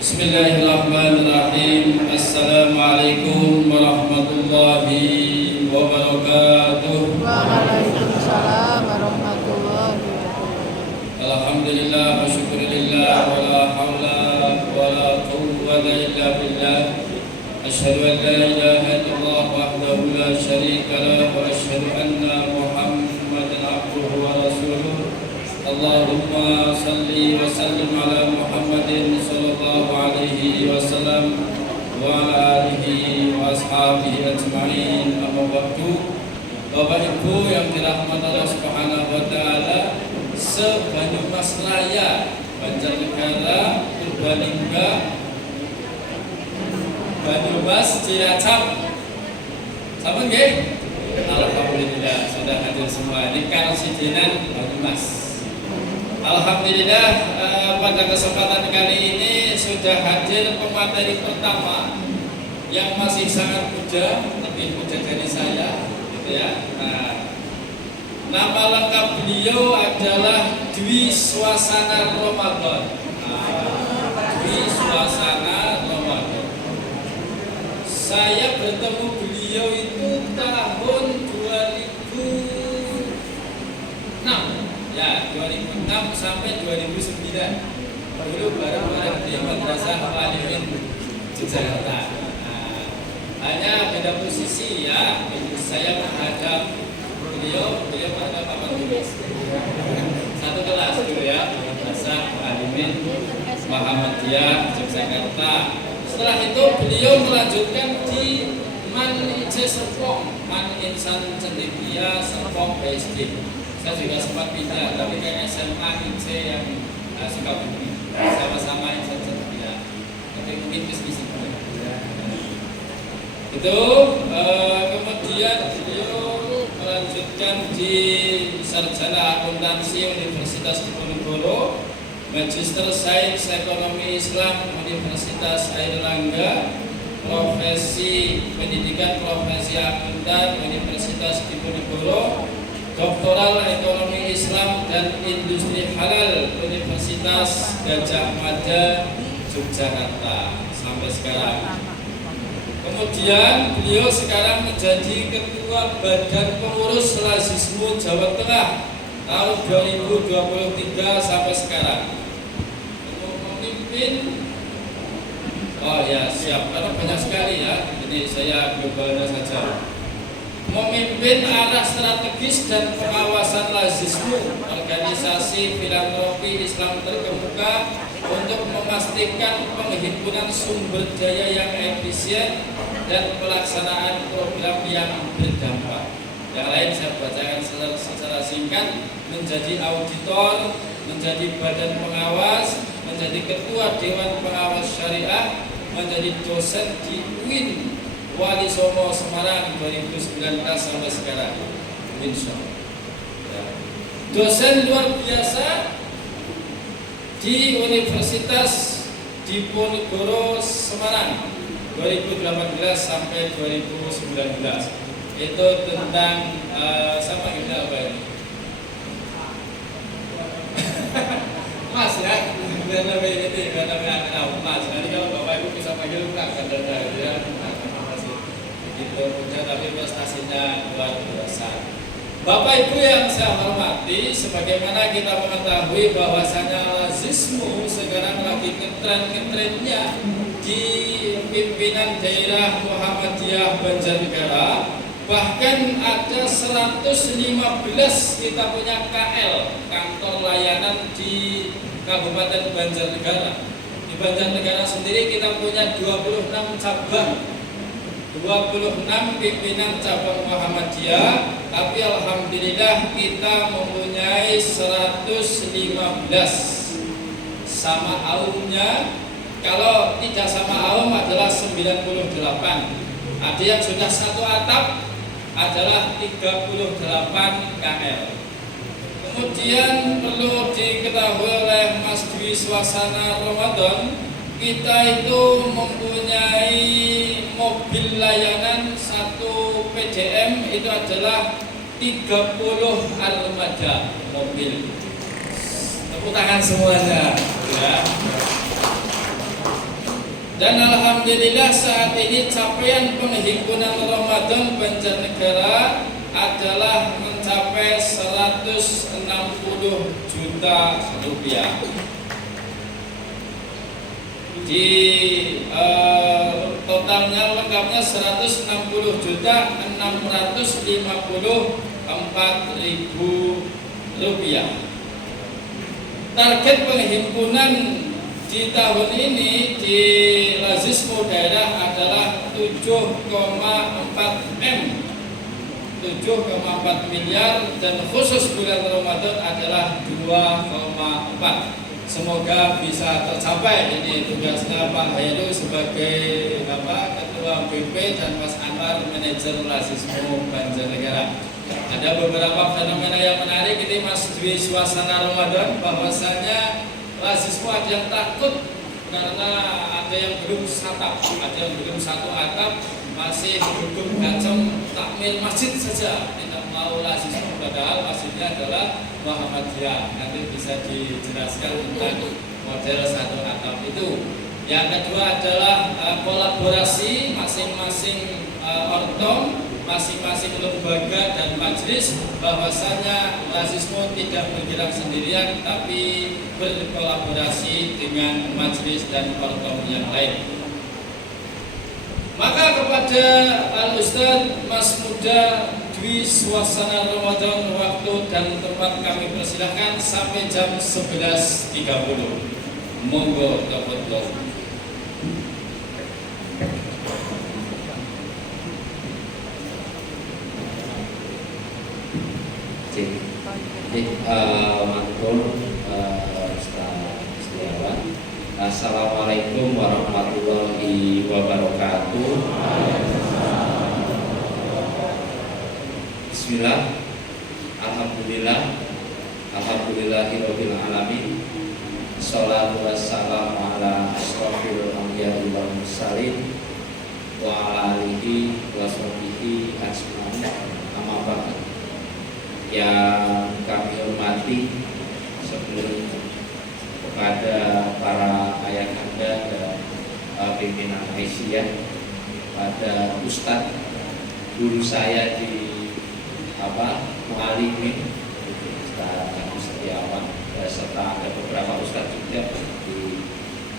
Bismillahirrahmanirrahim. Assalamualaikum warahmatullahi wabarakatuh. Waalaikumsalam warahmatullahi wabarakatuh. Alhamdulillah wa syukurillah wa la hawla wa la quwwata illa billah. Asyhadu an la ilaha illallah wahdahu la syarika lah wa asyhadu anna Muhammadan abduhu wa rasuluh. Allahumma salli wa sallim ala Muhammadin sallallahu alaihi wasallam wa ala alihi wa ashabihi ajma'in. Amma ba'du. Bapak Ibu yang dirahmati Allah Subhanahu wa taala, se-Banyumas Raya, Banjarnegara, Purbalingga, Banyumas, Cilacap. Sampun nggih? Alhamdulillah sudah hadir semua di Karsidenan Banyumas. Alhamdulillah pada kesempatan kali ini sudah hadir pemateri pertama yang masih sangat muda, lebih muda dari saya, gitu ya. Nama lengkap beliau adalah Dwi Swasana Ramadan. Dwi Swasana Ramadan. Saya bertemu beliau itu tahun 2006. Ya, 2006 sampai 2009. Dulu bareng-bareng di Madrasah Al-Alimin Yogyakarta. Hanya beda posisi ya. Saya menghadap beliau menghadap Pak Menteri. Satu kelas dulu ya, Madrasah Al-Alimin Muhammadiyah Yogyakarta. Setelah itu beliau melanjutkan di Man Ince Serpong, Man Insan Cendekia Serpong BSD. Saya juga sempat pindah, tapi kayaknya SMA IC yang Sukabumi, sama-sama yang saya cerita. Tapi mungkin bisnis itu. Kemudian beliau melanjutkan di Sarjana Akuntansi Universitas Diponegoro, Magister Sains Ekonomi Islam Universitas Airlangga, profesi pendidikan profesi akuntan Universitas Diponegoro, Doktoral Ekonomi Islam dan Industri Halal Universitas Gajah Mada Yogyakarta sampai sekarang. Kemudian beliau sekarang menjadi Ketua Badan Pengurus Lazismu Jawa Tengah tahun 2023 sampai sekarang. Untuk memimpin, oh ya siap, karena banyak sekali ya. Ini saya globalnya saja. Memimpin arah strategis dan pengawasan Lazismu, organisasi filantropi Islam terkemuka, untuk memastikan penghimpunan sumber daya yang efisien dan pelaksanaan program yang berdampak. Yang lain saya bacakan secara singkat: menjadi auditor, menjadi badan pengawas, menjadi ketua Dewan Pengawas Syariah, menjadi dosen di UIN Wali Songo Semarang 2019 sampai sekarang. Insya Allah. Dosen luar biasa di Universitas Diponegoro Semarang 2018 sampai 2019. Itu tentang sama kita apa ini? Mas ya, karena ini karena Mas. Nanti kalau Bapak Ibu bisa panggil Kak Gandara ya. Itu punya, tapi prestasinya luar biasa. Bapak Ibu yang saya hormati, sebagaimana kita mengetahui bahwasanya Lazismu sekarang lagi ngetren-ngetrennya di pimpinan daerah Muhammadiyah Banjarnegara. Bahkan ada 115 kita punya KL, kantor layanan di Kabupaten Banjarnegara. Di Banjarnegara sendiri kita punya 26 cabang, 26 pimpinan cabang Muhammadiyah, tapi alhamdulillah kita mempunyai 115 sama aumnya. Kalau tidak sama aum adalah 98. Ada yang sudah satu atap adalah 38 KL. Kemudian perlu diketahui oleh Mas Dwi Swasana Ramadan, kita itu mempunyai mobil layanan satu PDM itu adalah 30 armada mobil. Tepuk tangan semuanya ya. Dan alhamdulillah saat ini capaian penghimpunan Ramadan Banjarnegara adalah mencapai 160 juta rupiah. Di totalnya lengkapnya 160 juta 654 ribu rupiah. Target penghimpunan di tahun ini di Lazismu daerah adalah 7,4 miliar dan khusus bulan Ramadan adalah 2,4. Semoga bisa tercapai. Ini tugasnya Pak Heru sebagai Ketua BP dan Mas Anwar manajer Lazismu Banjarnegara. Ada beberapa fenomena yang menarik ini Mas Dwi suasana Ramadan, bahwasanya Lazismu ada yang takut karena ada yang belum satap, ada yang belum satu atap, masih duduk kacang takmir masjid saja, tidak mau Lazismu, padahal masjidnya adalah Muhammadiyah. Nanti bisa dijelaskan tentang model satu atap itu. Yang kedua adalah kolaborasi masing-masing ortom, masing-masing lembaga dan majelis, bahwasanya Lazismu tidak bergerak sendirian tapi berkolaborasi dengan majelis dan ortom yang lain. Maka kepada Al-Ustadz Mas Muda Dwi suasana Ramadan, waktu dan tempat kami persilahkan sampai jam 11.30. Monggo tafadhol. Assalamualaikum warahmatullahi wabarakatuh. Bismillah. Alhamdulillah. Alhamdulillahirabbil alamin. Shalatu wassalamu ala asrofil anbiya'i wal mursalin wa ala alihi wa sahbihi ajmain. Amma ba'd. Yang kami hormati sebelum kepada para ayahanda dan pimpinan Aisyah, pada Ustadz guru saya di Mualimin, Ustadz Agus Setiawan, serta ada beberapa Ustadz juga di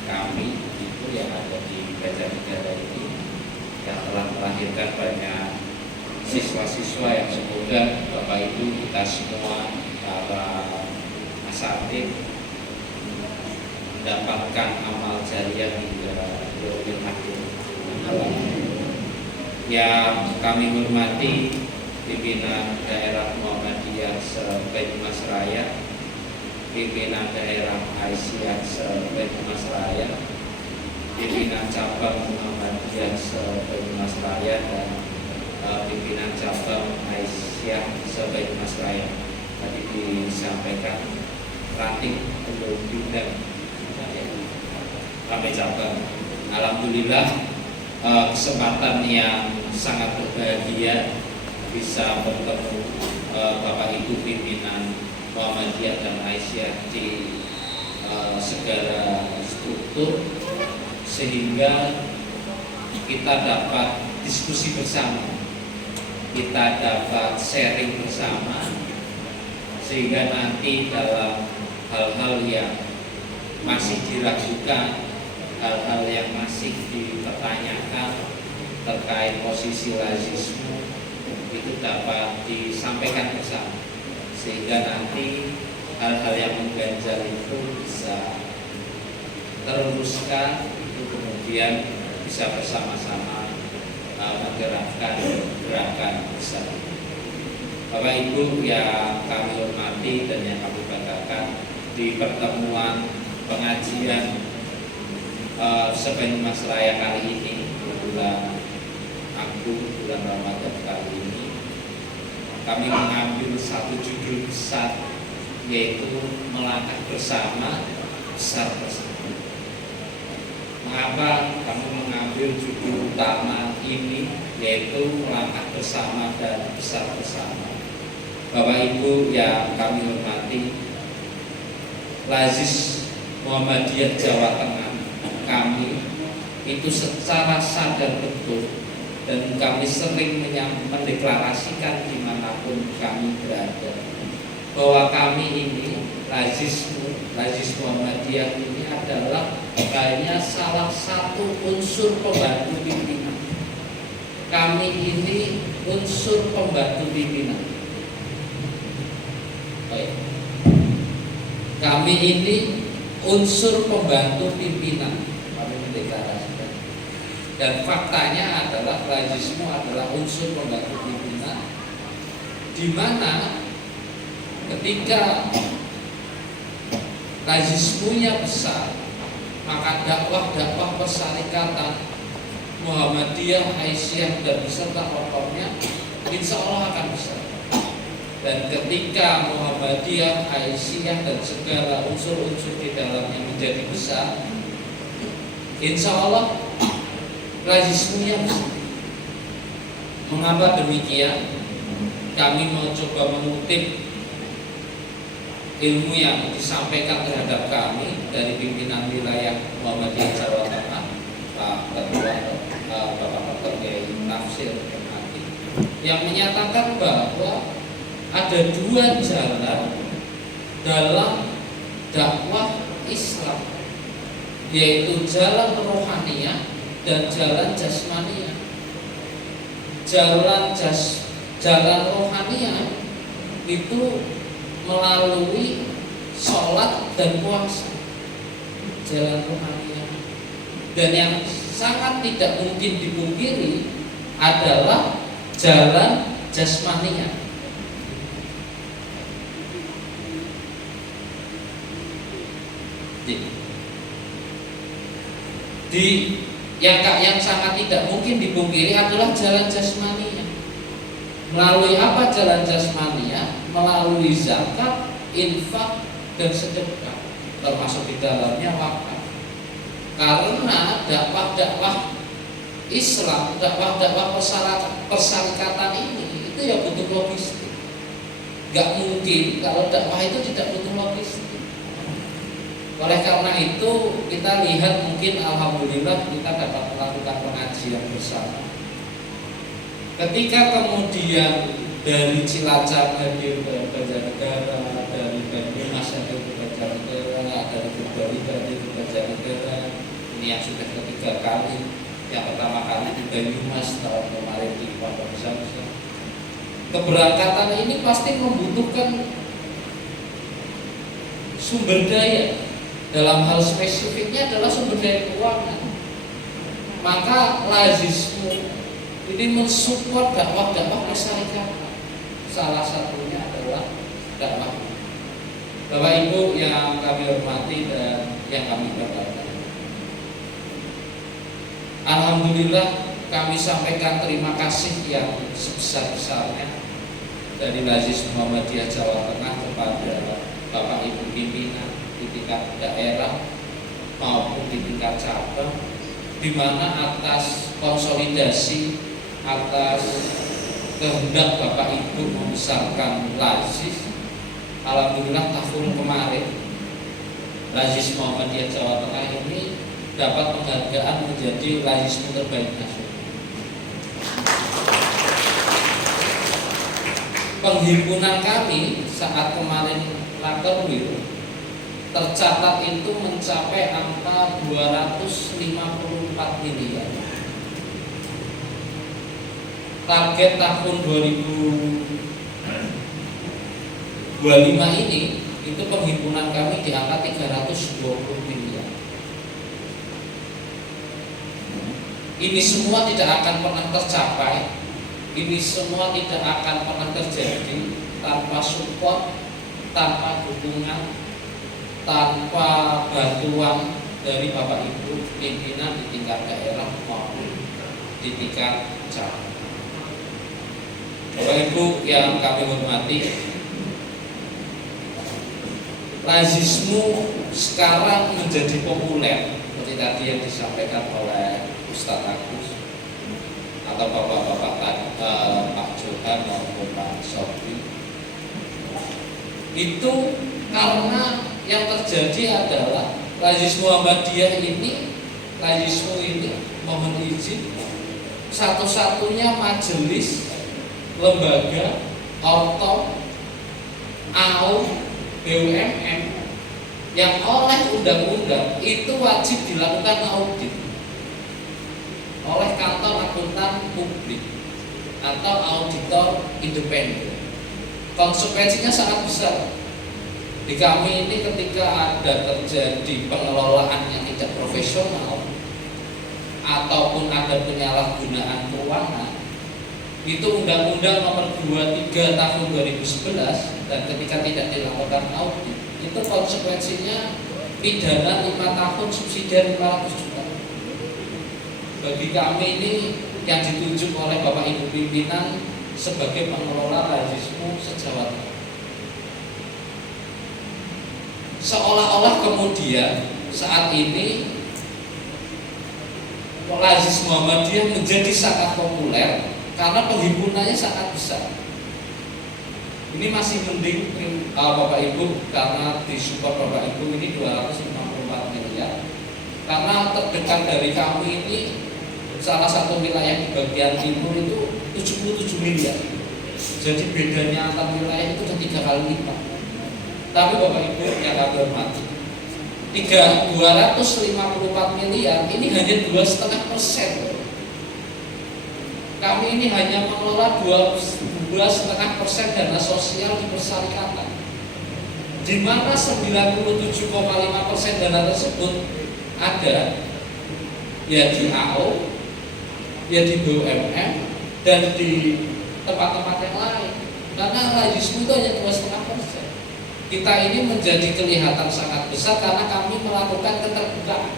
kami itu yang ada di Banjarnegara ini, yang telah melahirkan banyak siswa-siswa yang semoga Bapak Ibu kita semua para asatidz mendapatkan amal jariah hingga yaumil akhir. Yang kami hormati pimpinan daerah Muhammadiyah se-Banyumas Raya, pimpinan daerah Aisyah se-Banyumas Raya, pimpinan cabang Muhammadiyah se-Banyumas Raya, dan pimpinan cabang Aisyah se-Banyumas Raya. Tadi disampaikan ranting belum pindah sampai cabang. Alhamdulillah, kesempatan yang sangat berbahagia bisa bertemu Bapak Ibu pimpinan Muhammadiyah dan Aisyah di segala struktur, sehingga kita dapat diskusi bersama, kita dapat sharing bersama, sehingga nanti dalam hal-hal yang masih diragukan, hal-hal yang masih dipertanyakan terkait posisi Lazismu itu dapat disampaikan bersama, sehingga nanti hal-hal yang mengganjal itu bisa teruruskan, itu kemudian bisa bersama-sama menggerakkan gerakan besar. Bapak Ibu yang kami hormati dan yang kami banggakan, di pertemuan pengajian se-Banyumas Raya kali ini, bulan Agung, bulan Ramadan kali ini, kami mengambil satu judul besar, yaitu melangkah bersama, besar bersama. Mengapa kami mengambil judul utama ini, yaitu melangkah bersama dan besar bersama? Bapak Ibu yang kami hormati, Lazis Muhammadiyah Jawa Tengah, kami itu secara sadar betul, dan kami sering mendeklarasikan dimanapun kami berada, bahwa kami ini Lazis Muhammadiyah ini adalah hanya salah satu unsur pembantu pimpinan. Kami ini unsur pembantu pimpinan. Baik. Kami ini unsur pembantu pimpinan. Kami mendeklarasikan. Dan faktanya adalah Lazismu adalah unsur pembantu pimpinan, di mana ketika Lazismunya besar, maka dakwah-dakwah persyarikatan Muhammadiyah, Aisyah dan beserta pokoknya insya Allah akan besar. Dan ketika Muhammadiyah, Aisyah dan segala unsur-unsur di dalamnya menjadi besar, insya Allah Lazismunya besar. Mengapa demikian? Kami mau coba mengutip ilmu yang disampaikan terhadap kami dari pimpinan wilayah Muhammadiyah Jawa Tengah, Pak Ketua Bapak Dr. Kiai Tafsir MHI, yang menyatakan bahwa ada dua jalan dalam dakwah Islam, yaitu jalan rohaniyah dan jalan jasmaniyah. Jalan rohaniyah itu melalui sholat dan puasa, jalan rohaniyah. Dan yang sangat tidak mungkin dipungkiri adalah jalan jasmaniyah. Yang sangat tidak mungkin dipungkiri adalah jalan jasmaniyah. Melalui apa jalan jasmaniyah? Melalui zakat, infak, dan sedekah, termasuk di dalamnya wakaf. Karena dakwah-dakwah Islam, dakwah-dakwah persyarikatan ini itu ya butuh logistik. Gak mungkin kalau dakwah itu tidak butuh logistik. Oleh karena itu kita lihat, mungkin alhamdulillah kita dapat melakukan pengajian bersama. Ketika kemudian dari Cilacap hadir ke Banjarnegara, dari Banyumas hadir ke Banjarnegara, dari Bali hadir ke Banjarnegara, ini yang sudah ketiga kali. Yang pertama kali di Banyumas tahun kemarin di Pondok Zamzam. Keberangkatan ini pasti membutuhkan sumber daya. Dalam hal spesifiknya adalah sumber daya keuangan. Maka Lazismu ini mensupport dakwah-dakwah masyarakat. Salah satunya adalah dakwah. Bapak Ibu yang kami hormati dan yang kami banggakan, alhamdulillah kami sampaikan terima kasih yang sebesar-besarnya dari Lazis Muhammadiyah Jawa Tengah kepada Bapak Ibu pimpinan di tingkat daerah maupun di tingkat cabang, di mana atas konsolidasi, atas kehendak Bapak Ibu membesarkan Lazis, alhamdulillah tahun kemarin Lazis Muhammadiyah Jawa Tengah ini dapat penghargaan menjadi Lazismu terbaik nasional. Penghimpunan kami saat kemarin Rakerwil tercatat itu mencapai angka 254 miliar. Target tahun 2025 ini itu penghimpunan kami di angka 320 miliar. Ini semua tidak akan pernah tercapai, ini semua tidak akan pernah terjadi tanpa support, tanpa dukungan, tanpa bantuan dari Bapak Ibu pimpinan di tingkat daerah maupun di tingkat cabang. Bapak Ibu yang kami hormati, Lazismu sekarang menjadi populer seperti tadi yang disampaikan oleh Ustadz Agus atau bapak-bapak Pak Johan maupun Pak Sofi. Itu karena yang terjadi adalah Lazis Muhammadiyah ini Lajismu ini mohon izin satu-satunya majelis, lembaga, ortom, AUM, BUMN yang oleh undang-undang itu wajib dilakukan audit oleh kantor akuntan publik atau auditor independen. Konsekuensinya sangat besar. Di kami ini ketika ada terjadi pengelolaan yang tidak profesional ataupun ada penyalahgunaan keuangan, itu Undang-Undang Nomor 23 Tahun 2011, dan ketika tidak dilakukan audit, itu konsekuensinya pidana 5 tahun, subsidi 500 juta. Bagi kami ini yang ditunjuk oleh Bapak Ibu pimpinan sebagai pengelola Lajismu se-Jawa Tengah. Seolah-olah kemudian saat ini Lajis Muhammadiyah menjadi sangat populer karena penghimpunannya sangat besar. Ini masih mending Bapak Ibu, karena disupport Bapak Ibu ini 254 miliar. Karena terdekat dari kami ini salah satu wilayah di bagian timur itu 77 miliar. Jadi bedanya antar wilayah itu sudah 3 kali lipat. Tapi Bapak Ibu yang kami hormati, 254 miliar ini hanya 2,5%. Kami ini hanya mengelola 2,5% dana sosial di persyarikatan, di mana 97,5% dana tersebut ada ya di AO, ya di BUMN, dan di tempat-tempat yang lain. Karena Lajismu itu hanya 2,5%. Kita ini menjadi kelihatan sangat besar karena kami melakukan keterbukaan,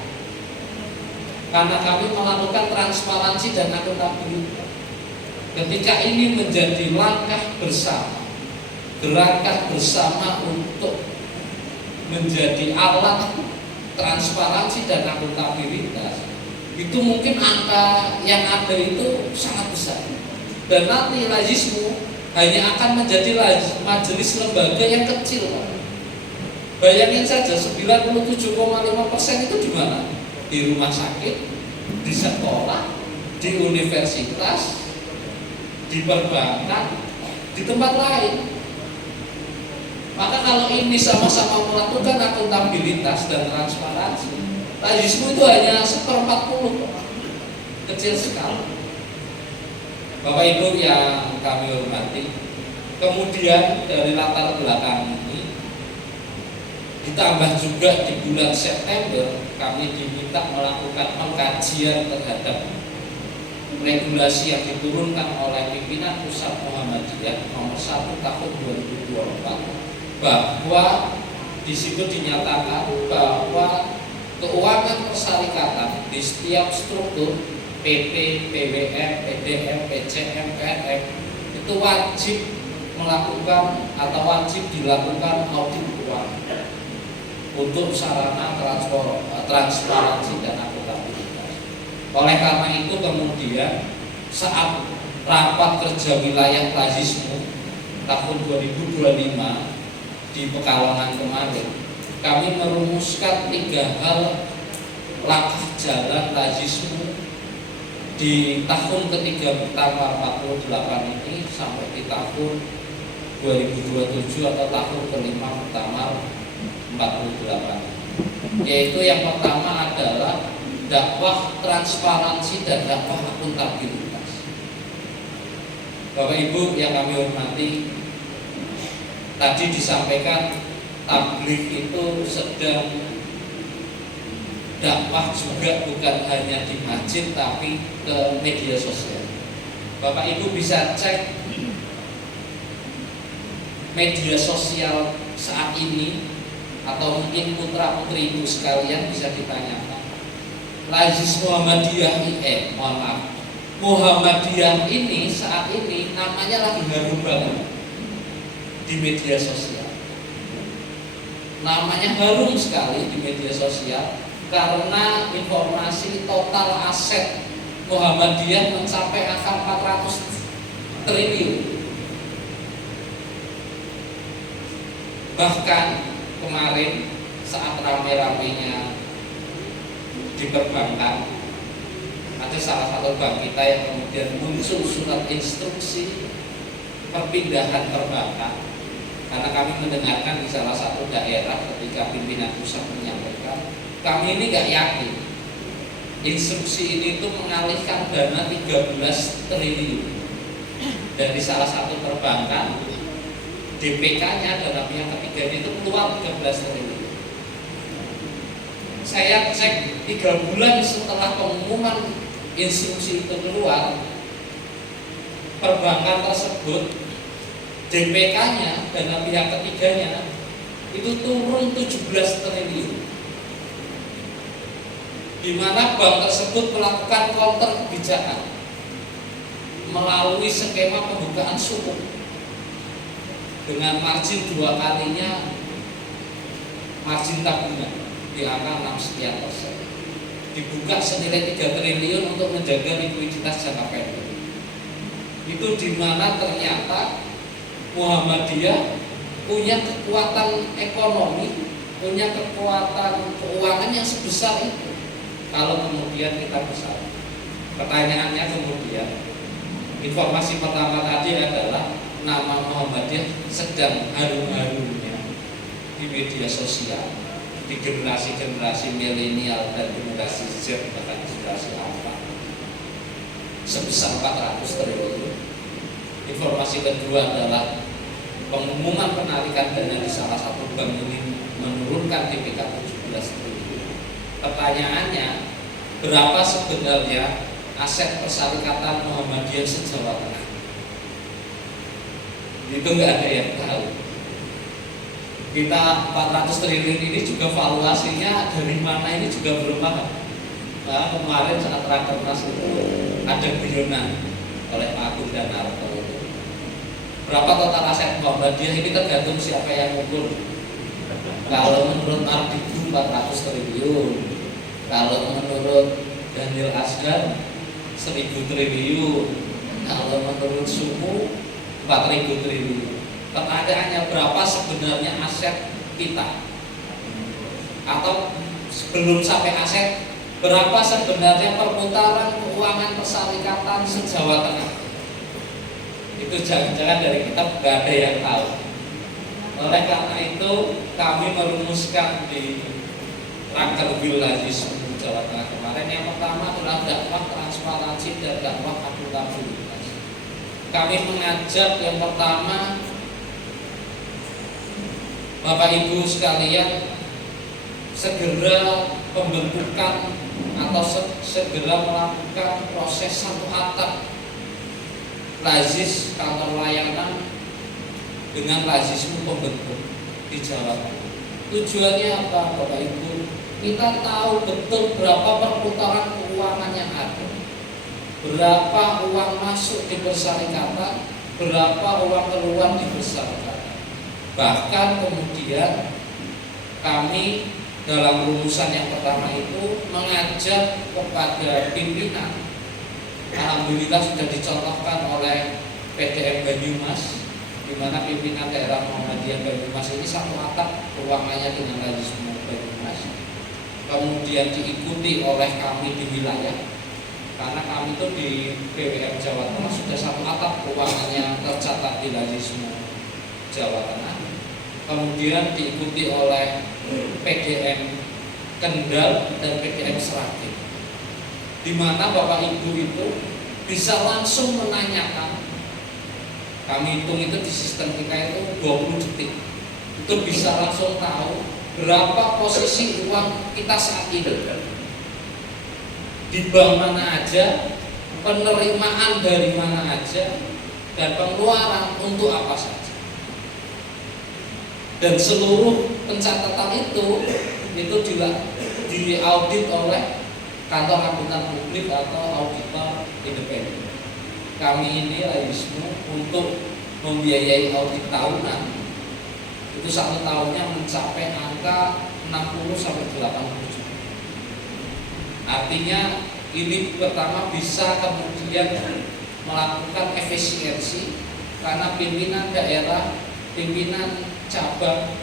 karena kami melakukan transparansi dan akuntabilitas. Ketika ini menjadi langkah bersama, gerakan bersama untuk menjadi alat transparansi dan akuntabilitas, itu mungkin angka yang ada itu sangat besar. Dan nanti Lajismu hanya akan menjadi majelis lembaga yang kecil. Bayangin saja 97,5% itu di mana? Di rumah sakit, di sekolah, di universitas, di perbankan, di tempat lain. Maka kalau ini sama-sama melakukan akuntabilitas dan transparansi, Lajismu itu hanya 1/40, kecil sekali. Bapak Ibu yang kami hormati, kemudian dari latar belakang ini ditambah juga di bulan September kami diminta melakukan pengkajian terhadap regulasi yang diturunkan oleh pimpinan Pusat Muhammadiyah nomor 1 tahun 2024, bahwa di situ dinyatakan bahwa keuangan persyarikatan di setiap struktur PP, PWM, PDM, PCM, PNM itu wajib melakukan atau wajib dilakukan audit keuangan untuk sarana transparansi dan akuntabilitas. Oleh karena itu kemudian saat rapat kerja wilayah Lajismu tahun 2025 di Pekalongan kemarin, kami merumuskan 3 hal langkah jalan Lajismu di tahun ketiga pertama 48 ini sampai di tahun 2027 atau tahun kelima pertama 48, yaitu yang pertama adalah dakwah transparansi dan dakwah akuntabilitas. Bapak Ibu yang kami hormati, tadi disampaikan tabligh itu sedang dakwah juga bukan hanya di masjid tapi ke media sosial. Bapak Ibu bisa cek media sosial saat ini, atau mungkin putra putri ibu sekalian bisa ditanyakan, Lajis Muhammadiyah ini saat ini namanya lagi harum banget di media sosial. Namanya harum sekali di media sosial karena informasi total aset Muhammadiyah mencapai angka 400 triliun. Bahkan kemarin saat rame-ramenya di perbankan. Ada salah satu bank kita yang kemudian muncul surat instruksi perpindahan perbankan, karena kami mendengarkan di salah satu daerah ketika pimpinan pusat menyampaikan, kami ini nggak yakin instruksi ini itu mengalihkan dana 13 triliun dari salah satu perbankan, DPK-nya dalam pihak ketiga itu keluar 13 triliun. Saya cek 3 bulan setelah pengumuman instruksi itu keluar, perbankan tersebut DPK-nya dana pihak ketiganya itu turun 17 triliun, di mana bank tersebut melakukan counter kebijakan melalui skema pembukaan sukuk dengan margin 2 kalinya margin tabungan di angka 6 sekian persen, dibuka senilai 3 triliun untuk menjaga likuiditas jangka pendek. Itu di mana ternyata Muhammadiyah punya kekuatan ekonomi, punya kekuatan keuangan yang sebesar itu. Kalau kemudian kita bisa, pertanyaannya kemudian, informasi pertama tadi adalah nama Muhammadiyah sedang harum-harumnya di media sosial, di generasi-generasi milenial dan generasi Z, bahkan generasi alpha, sebesar 400 triliun. Informasi kedua adalah pengumuman penarikan dana di salah satu bank ini menurunkan DPK 17 triliun. Pertanyaannya, berapa sebenarnya aset persyarikatan Muhammadiyah se-Jawa Tengah? Itu nggak ada yang tahu. Kita 400 triliun ini juga valuasinya dari mana ini juga belum paham. Nah, kemarin saat rakernas itu ada guyonan oleh Pak Agung dan Narto. Berapa total aset Muhammadiyah ini tergantung siapa yang ngumpul. Kalau menurut Mardigu 400 triliun, kalau menurut Daniel Asgar 1000 triliun, kalau menurut Sumu 4000 triliun. Pertanyaannya, berapa sebenarnya aset kita? Atau sebelum sampai aset, berapa sebenarnya perputaran keuangan persyarikatan se-Jawa Tengah? Itu jangan-jangan dari kita nggak ada yang tahu. Oleh karena itu kami merumuskan di Raker Wilayisme Jawa Tengah kemarin, yang pertama adalah dakwah transparansi dan dakwah akuntabilitas. Kami mengajak yang pertama, Bapak Ibu sekalian, segera pembentukan atau segera melakukan proses satu atap lazis kantor layanan dengan lazisme pembentuk di Jawa Tengah. Tujuannya apa, Bapak Ibu? Kita tahu betul berapa perputaran keuangan yang ada, berapa uang masuk di persyarikatan, berapa uang keluar di persyarikatan. Bahkan kemudian kami dalam rumusan yang pertama itu mengajak kepada pimpinan. Alhamdulillah sudah dicontohkan oleh PDM Banyumas, di mana pimpinan daerah Muhammadiyah Banyumas ini satu atap keuangannya dengan lazisme Banyumas. Kemudian diikuti oleh kami di wilayah, karena kami itu di BWM Jawa Tengah sudah satu atap keuangannya tercatat di lazisme Jawa Tengah. Kemudian diikuti oleh PDM Kendal dan PDM Seragen, di mana Bapak Ibu itu bisa langsung menanyakan. Kami hitung itu di sistem kita itu 20 detik, itu bisa langsung tahu berapa posisi uang kita saat ini, di bank mana aja, penerimaan dari mana aja, dan pengeluaran untuk apa saja. Dan seluruh pencatatan itu diaudit oleh kantor akuntan publik atau auditor independen. Kami ini Wilayisme untuk membiayai audit tahunan itu satu tahunnya mencapai angka 60 sampai 80 juta. Artinya ini pertama bisa kemudian melakukan efisiensi, karena pimpinan daerah, pimpinan cabang,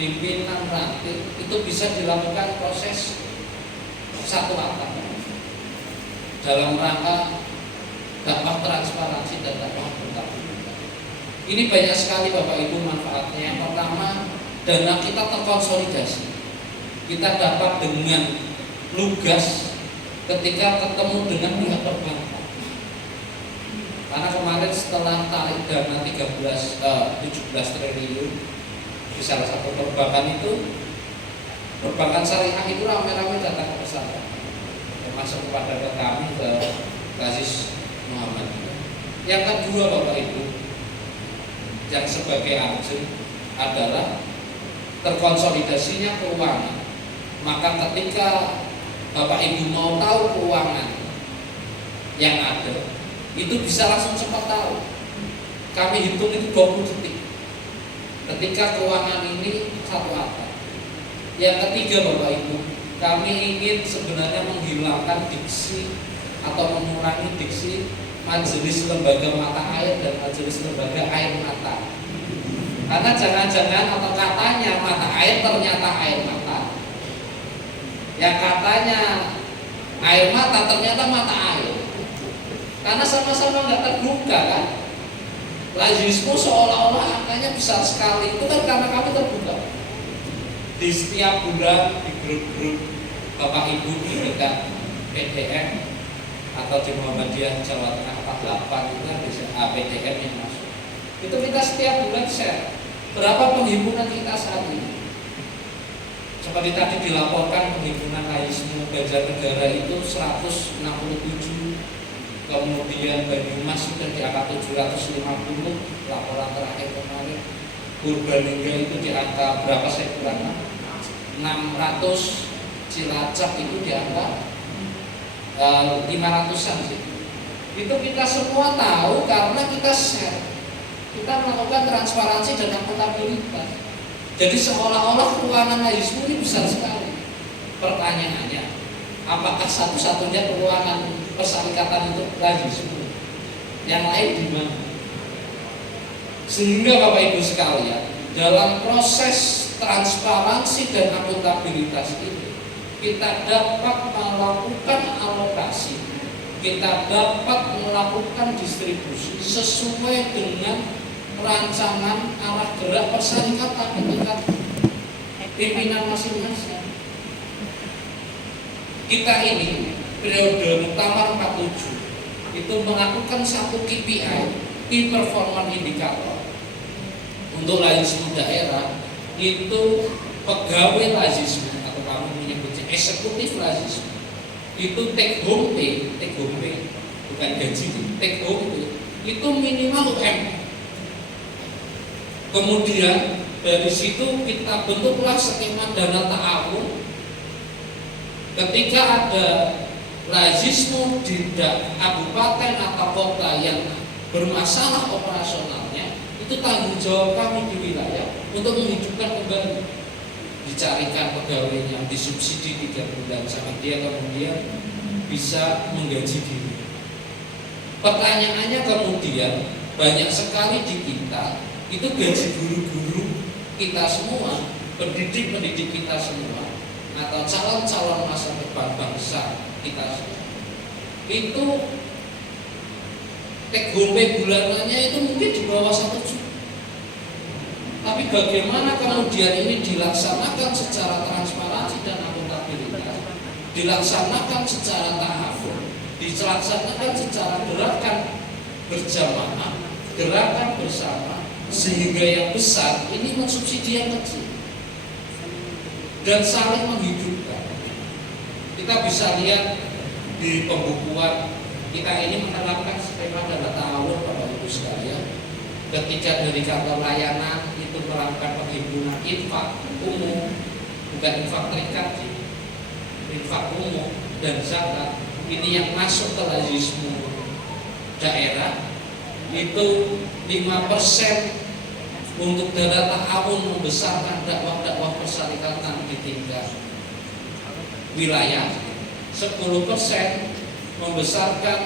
pimpinan ranting itu bisa dilakukan proses satu atap dalam rangka dakwah transparansi dan dakwah akuntabilitas. Ini banyak sekali Bapak Ibu manfaatnya. Yang pertama, dana kita terkonsolidasi. Kita dapat dengan lugas ketika ketemu dengan pihak perbankan. Karena kemarin setelah tarik dana 17 triliun di salah satu perbankan itu, perbankan syariah itu ramai-ramai datang ke saya, termasuk kepada kami ke Basis Muhammad. Yang kedua Bapak Ibu, yang sebagai arjen adalah terkonsolidasinya keuangan. Maka ketika Bapak Ibu mau tahu keuangan yang ada, itu bisa langsung cepat tahu. Kami hitung itu 20 detik. Ketika keuangan ini satu atap. Yang ketiga Bapak Ibu, kami ingin sebenarnya menghilangkan diksi atau mengurangi diksi majelis lembaga mata air dan majelis lembaga air mata. Karena jangan-jangan atau katanya mata air ternyata air mata. Yang katanya air mata ternyata mata air. Karena sama-sama nggak terbuka kan. Lazismu seolah-olah angkanya besar sekali. Itu kan karena kami terbuka. Di setiap bulan di grup-grup Bapak Ibu di dekat PDM atau di Muhammadiyah Jawa Tengah 48 itu kan bisa PDM yang masuk. Itu kita setiap bulan share berapa penghimpunan kita saat ini. Seperti tadi dilaporkan penghimpunan Laismu Banjarnegara itu 167, kemudian Banyumas sudah di angka 750 laporan terakhir kemarin. Purbalingga itu di angka berapa saya kurang 600, Cilacap itu di angka 500-an sih. Itu kita semua tahu karena kita share. Kita melakukan transparansi dan akuntabilitas. Jadi seolah-olah keuangan Laismu ini besar sekali. Pertanyaannya, apakah satu-satunya keuangan persyarikatan itu Laismu? Yang lain di mana? Sehingga Bapak Ibu sekalian, dalam proses transparansi dan akuntabilitas ini, kita dapat melakukan alokasi, kita dapat melakukan distribusi sesuai dengan rancangan arah gerak persyarikatan tingkat pimpinan masing-masing. Kita ini periode Muktamar 47 itu melakukan satu KPI, Key Performance Indicator untuk Lazismu daerah. Itu pegawai Lazismu atau kami menyebutnya eksekutif Lazismu itu take home pay bukan gaji, take home pay itu minimal UMR. Kemudian dari situ kita bentuklah skema dana ta'awun. Ketika ada Lazismu di kabupaten atau kota yang bermasalah operasionalnya, itu tanggung jawab kami di wilayah untuk menghidupkan kembali. Dicarikan pegawainya, disubsidi 3 bulan sampai dia kemudian bisa menggaji diri. Pertanyaannya kemudian banyak sekali di kita itu gaji guru-guru kita semua, pendidik-pendidik kita semua, atau calon-calon masa depan bangsa kita semua, itu take home pay bulanannya itu mungkin di bawah 1 juta. Tapi bagaimana kemudian ini dilaksanakan secara transparansi dan akuntabilitas, dilaksanakan secara tahap, dilaksanakan secara gerakan berjamaah, gerakan bersama, sehingga yang besar ini mensubsidi yang kecil dan saling menghidupkan. Kita bisa lihat di pembukuan kita ini menerapkan skema dana ta'awun Bapak Ibu sekalian. Ketika dari kantor layanan itu melakukan penghimpunan infak umum, bukan infak terikat, infak umum dan zakat, ini yang masuk ke Lazismu daerah itu 5% untuk dana ta'awun membesarkan dakwah-dakwah persyarikatan di tingkat wilayah, 10% membesarkan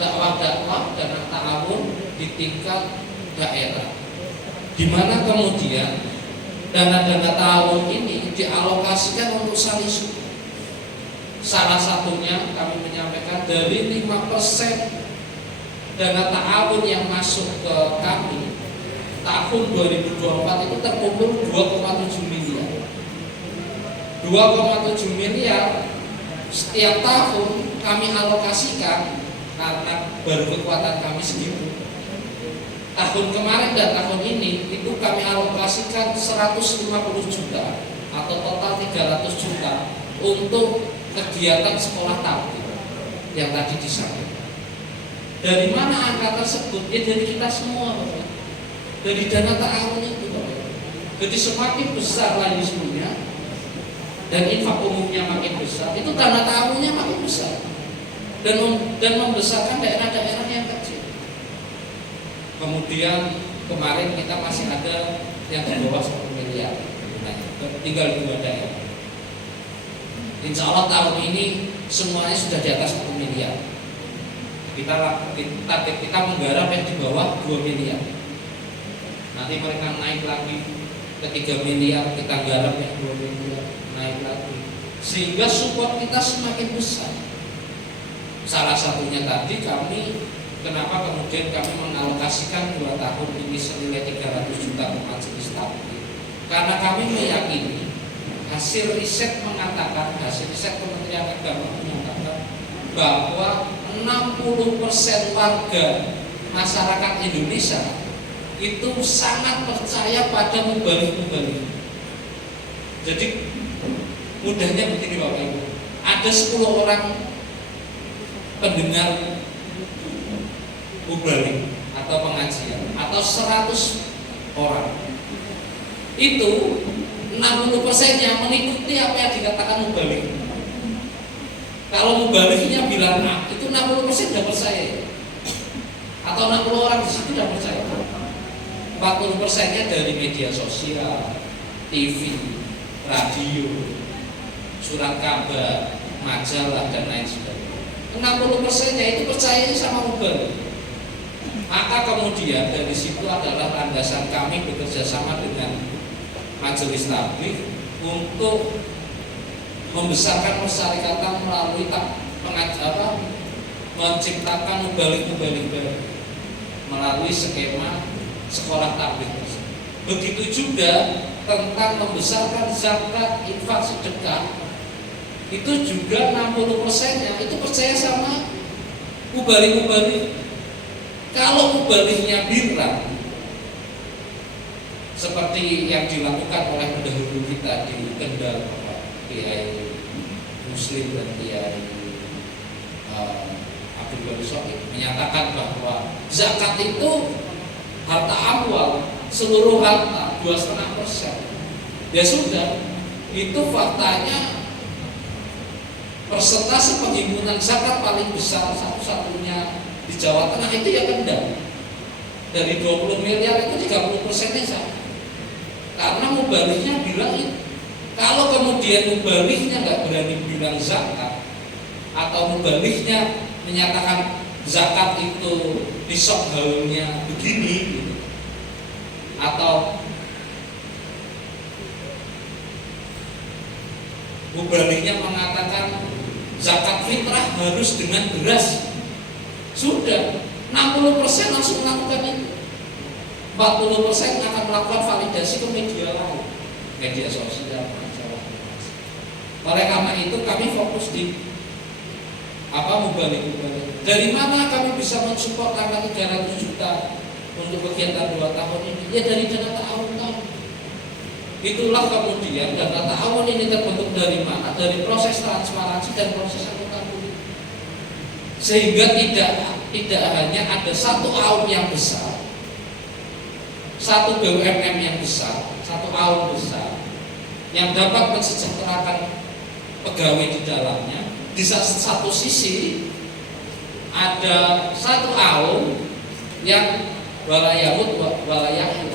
dakwah-dakwah dana ta'awun di tingkat daerah, di mana kemudian dana-dana ta'awun ini dialokasikan untuk saling support. Salah satunya kami menyampaikan dari 5% dana ta'awun yang masuk ke kami tahun 2024 itu terkumpul 2,7 miliar. 2,7 miliar setiap tahun kami alokasikan karena baru kekuatan kami segitu. Tahun kemarin dan tahun ini itu kami alokasikan 150 juta atau total 300 juta untuk kegiatan sekolah tabung yang tadi disampaikan. Dari mana angka tersebut? Ya dari kita semua, Bapak. Dari dana ta'awun itu, Bapak. Jadi semakin besar lanismenya dan infak umumnya makin besar, itu dana ta'awunnya makin besar dan membesarkan daerah-daerah yang kecil. Kemudian kemarin kita masih ada yang di bawah 10 miliar, tinggal 2 daerah. Insya Allah tahun ini semuanya sudah di atas 1 miliar. Kita menggarap yang di bawah 2 miliar. Nanti mereka naik lagi ke 3 miliar, kita garap yang 2 miliar, naik lagi. Sehingga support kita semakin besar. Salah satunya tadi kenapa kemudian kami mengalokasikan 2 tahun ini senilai 300 juta ke majelis taklim? Karena kami meyakini hasil riset Kementerian Agama menyatakan bahwa 60% warga masyarakat Indonesia itu sangat percaya pada mubalik. Jadi mudahnya begini Bapak Ibu, ada 10 orang pendengar mubalik atau pengajian atau 100 orang, itu 60%-nya mengikuti apa yang dikatakan mubalik. Kalau mubaliknya bilang itu 60% sudah percaya, atau 60 orang di situ sudah percaya. 40%-nya dari media sosial, TV, radio, surat kabar, majalah dan lain sebagainya. 60%-nya itu percayanya sama mubalik. Maka kemudian dari situ adalah landasan kami bekerja sama dengan majelis taklim untuk membesarkan persyarikatan melalui menciptakan mubalik baru melalui skema sekolah taklim. Begitu juga tentang membesarkan zakat, infak, sedekah, itu juga 60%-nya itu percaya sama mubalik. Kalau mubaliknya bilang seperti yang dilakukan oleh pendahulu kita di Kendal, Kiai Muslim dan Kiai Abdul Ghani Sohib menyatakan bahwa zakat itu harta amwal, seluruh harta 2,5%. Ya sudah, itu faktanya persentase penghimpunan zakat paling besar satu-satunya di Jawa Tengah itu ya Kendal. Dari 20 miliar itu 30%-nya zakat. Karena mubaliknya bilang itu. Kalau kemudian mubaliknya nggak berani bilang zakat, atau mubaliknya menyatakan zakat itu pisok haulnya begini gitu, atau mubaliknya mengatakan zakat fitrah harus dengan beras, sudah 60% langsung melakukan itu. 40% akan melakukan validasi ke media lain, media sosial, majalah. Oleh karena itu kami fokus di mubalik. Dari mana kami bisa mensupport angka 300 juta untuk kegiatan 2 tahun ini? Ya dari dana ta'awun kami. Itulah kemudian dana ta'awun ini terbentuk dari mana? Dari proses transparansi dan proses akuntabilitas. Sehingga tidak hanya ada satu aum yang besar, satu BUMN yang besar, satu aum besar yang dapat mensejahterakan pegawai di dalamnya. Di satu sisi ada satu aum yang walayahud walayahud,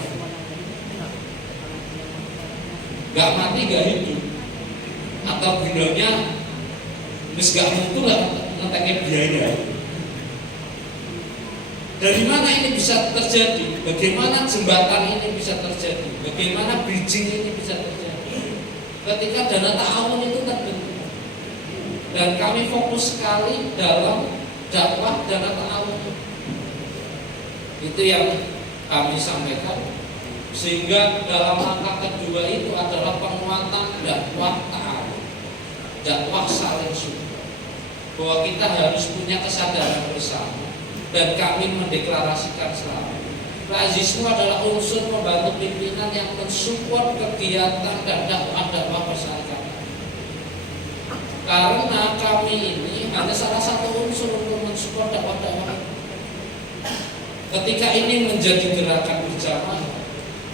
gak mati gak hidup, atau bilangnya mis gak mutu lah ngeteknya biaya. Dari mana ini bisa terjadi? Bagaimana jembatan ini bisa terjadi? Bagaimana bridging ini bisa terjadi? Ketika dana ta'awun itu terbentuk. dan kami fokus sekali dalam dakwah dan ta'awun. Itu yang kami sampaikan. Sehingga dalam langkah kedua itu adalah penguatan dakwah ta'awun, dakwah saling support, bahwa kita harus punya kesadaran bersama. Dan kami mendeklarasikan selalu lazisme adalah unsur pembantu pimpinan yang mensupport kegiatan dan dakwah persyarikatan. Karena kami ini ada salah satu unsur untuk mensupport dakwah. Ketika ini menjadi gerakan bersama,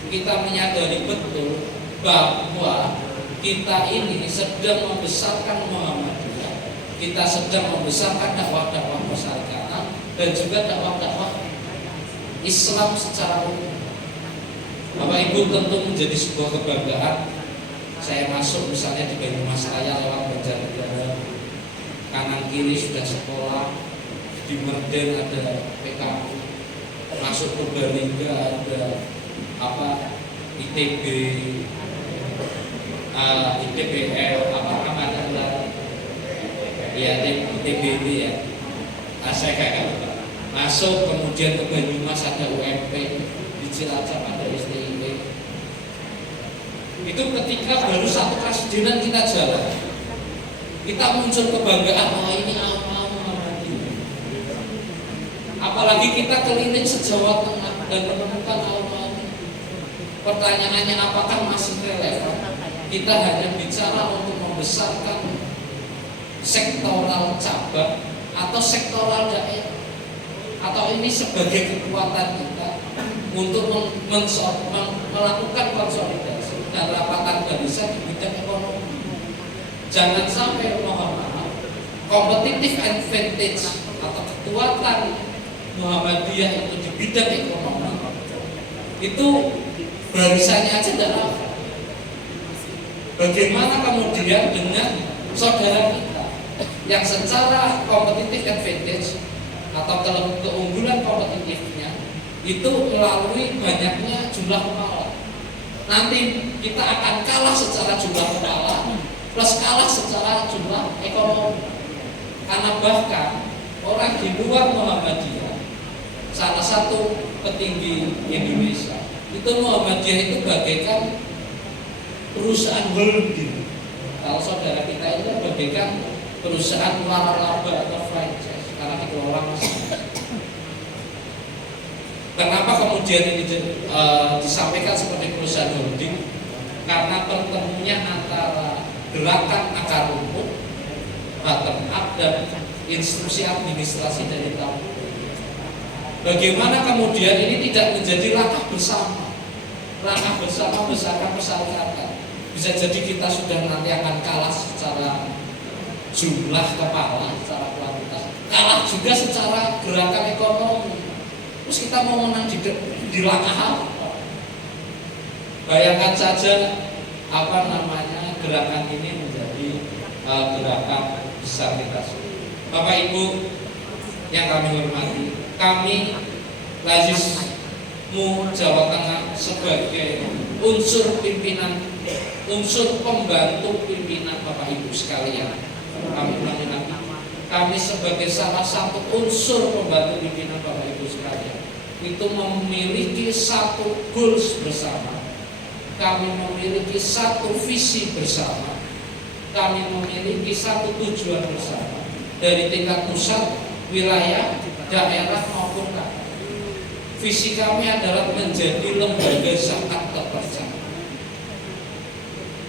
kita menyadari betul bahwa kita ini sedang membesarkan Muhammadiyah, kita sedang membesarkan dakwah-dakwah persyarikatan dan juga dakwah-dakwah Islam secara umum. Bapak Ibu tentu menjadi sebuah kebanggaan. Saya masuk misalnya di Banyumas Raya lewat Banjarnegara, kanan kiri sudah sekolah, di Merden ada PKU, masuk ke Baringga ada ITB, ITBL, namanya ya ITB ini ya. Saya kakak masuk, kemudian ke Banyumas ada UMP, di Cilacap ada STIB. Itu ketika baru satu presidenan kita jalan, kita muncul kebanggaan, ini Muhammadiyah. Apalagi kita keliling se-Jawa Tengah dan menemukan Muhammadiyah. Pertanyaannya, apakah masih relevan? Kita hanya bicara untuk membesarkan sektoral cabang atau sektoral daerah, atau ini sebagai kekuatan kita untuk melakukan konsolidasi dan rapatan barisan di bidang ekonomi. Jangan sampai mohon maaf, competitive advantage atau kekuatan Muhammadiyah itu di bidang ekonomi itu barisannya aja tidak relevan. Bagaimana kemudian dengan saudara kita yang secara competitive advantage atau keunggulan kompetitifnya itu melalui banyaknya jumlah kepala. Nanti kita akan kalah secara jumlah kepala plus kalah secara jumlah ekonomi. Karena bahkan orang di luar Muhammadiyah, salah satu petinggi Indonesia, itu Muhammadiyah itu bagaikan perusahaan holding. Kalau saudara kita itu bagaikan perusahaan waralaba atau franchise karena dikelola masing-masing. Kenapa kemudian ini disampaikan seperti perusahaan holding? Karena pertemunya antara gerakan akar rumput, bottom up, dan instruksi administrasi dari tamu. Bagaimana kemudian ini tidak menjadi langkah bersama besarkan persyarikatan. Bisa jadi kita sudah nanti akan kalah secara jumlah kepala, secara kuantitas, kalah juga secara gerakan ekonomi. Terus kita mau menang di langkah apa? Bayangkan saja gerakan ini menjadi gerakan besar kita. Bapak Ibu yang kami hormati, kami Lazismu Jawa Tengah sebagai unsur pimpinan, unsur pembantu pimpinan Bapak Ibu sekalian, kami sebagai salah satu unsur pembantu pimpinan Bapak Ibu sekalian itu memiliki satu goals bersama, kami memiliki satu visi bersama, kami memiliki satu tujuan bersama dari tingkat pusat, wilayah, daerah maupun kota. Visi kami adalah menjadi lembaga zakat terpercaya.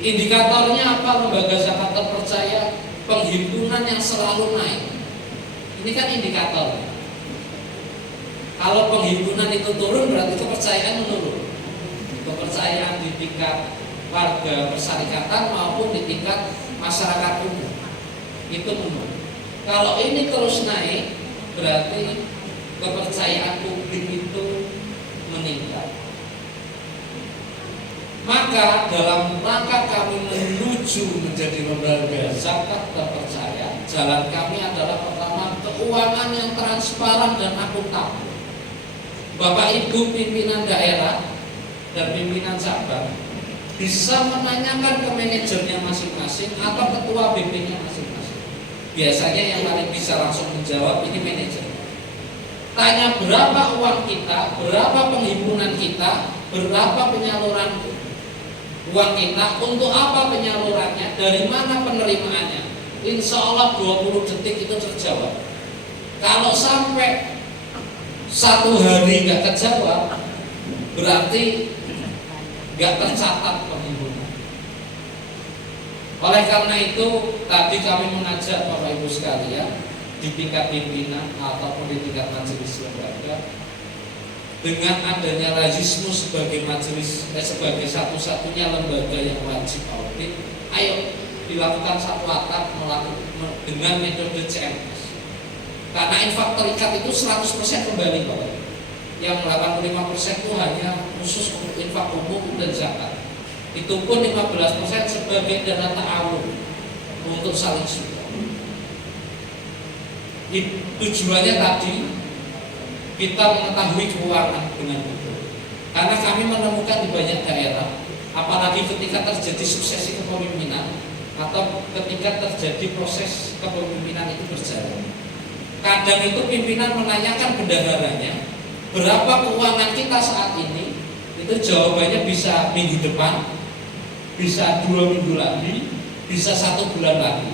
Indikatornya apa lembaga zakat terpercaya? Penghimpunan yang selalu naik. Ini kan indikator. Kalau penghimpunan itu turun berarti kepercayaan menurun. Kepercayaan di tingkat warga persyarikatan maupun di tingkat masyarakat umum itu menurun. Kalau ini terus naik berarti kepercayaan publik itu meningkat. Maka dalam rangka kami menuju menjadi lembaga zakat terpercaya, jalan kami adalah pertama keuangan yang transparan dan akuntabel. Bapak Ibu pimpinan daerah dan pimpinan cabang bisa menanyakan ke manajernya masing-masing atau ketua BP-nya masing-masing. biasanya yang paling bisa langsung menjawab ini manajer. Tanya berapa uang kita, berapa penghimpunan kita, berapa penyaluran uang kita, untuk apa penyalurannya, dari mana penerimaannya. Insya Allah 20 detik itu terjawab. Kalau sampai 1 hari nggak terjawab, berarti nggak tercatat penghimpunan. Oleh karena itu tadi kami mengajak Bapak Ibu sekalian di tingkat pimpinan ataupun di tingkat majelis lembaga, dengan adanya Rajismu sebagai majelis sebagai satu-satunya lembaga yang wajib audit, ayo dilakukan satu atap dengan metode CMS. Karena infak terikat itu 100% kembali Bapak. Yang 85% itu hanya khusus untuk infak umum dan zakat. Itu pun 15% sebagai dana ta'awun untuk saling support. Tujuannya tadi kita mengetahui keuangan dengan betul. Karena kami menemukan di banyak daerah, apalagi ketika terjadi suksesi kepemimpinan atau ketika terjadi proses kepemimpinan itu berjalan, kadang itu pimpinan menanyakan bendaharanya, berapa keuangan kita saat ini? Itu jawabannya bisa minggu depan, bisa 2 minggu lagi, bisa 1 bulan lagi.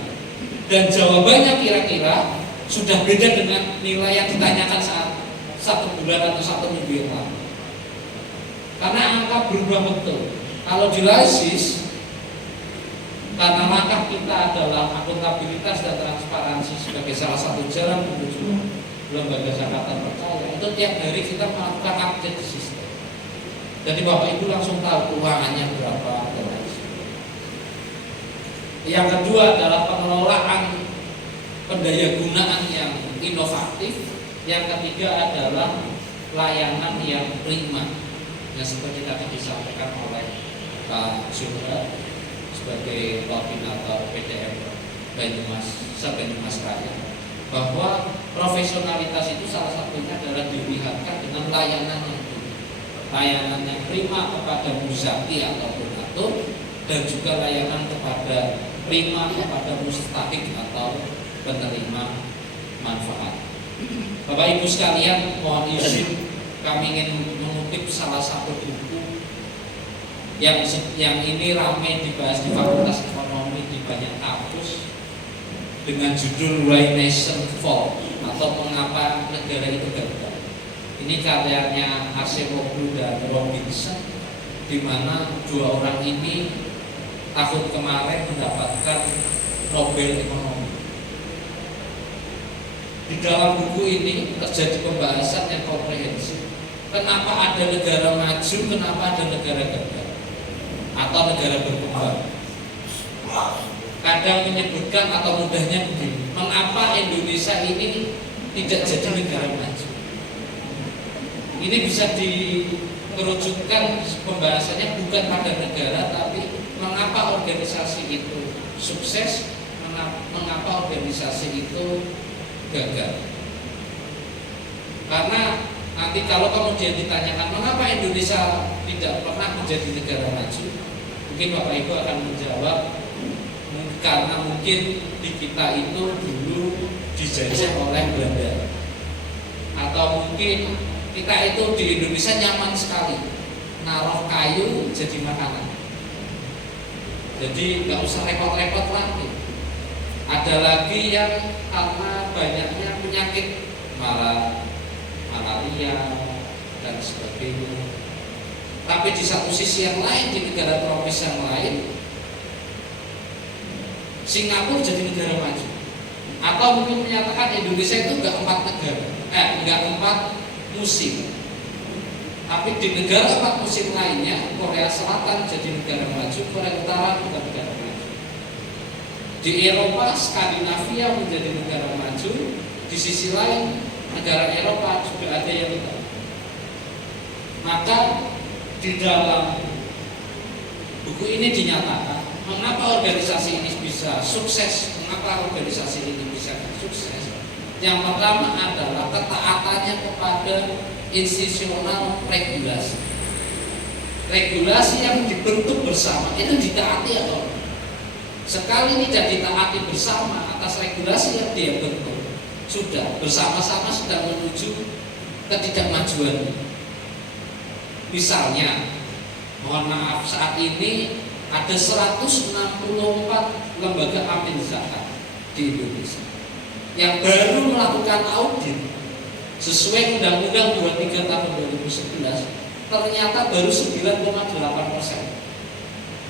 Dan jawabannya kira-kira sudah beda dengan nilai yang ditanyakan saat 1 bulan atau 1 minggu yang lalu. Karena angka berubah betul. Kalau di LASIS, karena langkah kita adalah akuntabilitas dan transparansi sebagai salah satu jalan menuju lembaga zakat terpercaya, itu tiap hari kita melakukan update di sistem. Jadi Bapak Ibu langsung tahu keuangannya berapa dan lain sebagainya. Yang kedua adalah pengelolaan pendaya gunaan yang inovatif. Yang ketiga adalah layanan yang prima, yang seperti tadi disampaikan oleh Pak Zuhra sebagai koordinator PDM Banyumas Raya, bahwa profesionalitas itu salah satunya adalah dilihatkan dengan layanan yang prima kepada muzaki atau donatur, dan juga layanan kepada prima kepada mustahik atau penerima manfaat. Bapak Ibu sekalian, mohon izin kami ingin mengutip salah satu buku yang ini ramai dibahas di Fakultas Ekonomi di banyak kampus, dengan judul Why Nation Fall atau Mengapa Negara Itu Gagal. Ini karyanya Acemoglu dan Robinson, di mana 2 orang ini tahun kemarin mendapatkan Nobel Ekonomi. Di dalam buku ini terjadi pembahasan yang komprehensif. Kenapa ada negara maju, kenapa ada negara gagal atau negara berkembang. Kadang menyebutkan atau mudahnya begini, mengapa Indonesia ini tidak jadi negara maju. Ini bisa dikerucutkan pembahasannya bukan pada negara, tapi mengapa organisasi itu sukses, mengapa organisasi itu gagal. Karena nanti kalau kemudian ditanyakan mengapa Indonesia tidak pernah menjadi negara maju, mungkin Bapak Ibu akan menjawab karena mungkin di kita itu dulu dijajah oleh Belanda, atau mungkin kita itu di Indonesia nyaman sekali naruh kayu jadi makanan, jadi nggak usah repot-repot lagi. Ada lagi yang karena banyaknya penyakit malaria dan sebagainya. Tapi di satu sisi yang lain, di negara tropis yang lain, Singapura jadi negara maju. Atau mungkin menyatakan Indonesia itu enggak 4 negara, enggak 4 musim. Tapi di negara 4 musim lainnya, Korea Selatan jadi negara maju, Korea Utara bukan negara maju. Di Eropa, Skandinavia menjadi negara maju. Di sisi lain, negara Eropa juga ada yang tidak. Maka di dalam buku ini dinyatakan mengapa organisasi ini bisa sukses, mengapa organisasi ini bisa sukses. Yang pertama adalah ketaatannya kepada institusional regulasi. Regulasi yang dibentuk bersama itu ditaati atau Sekali tidak ditaati bersama atas regulasi yang dia bentuk, sudah bersama-sama sedang menuju ketidakmajuan. Misalnya, mohon maaf, saat ini ada 164 lembaga amin zakat di Indonesia yang baru melakukan audit sesuai Undang-Undang 23 tahun 2011, ternyata baru 9,8%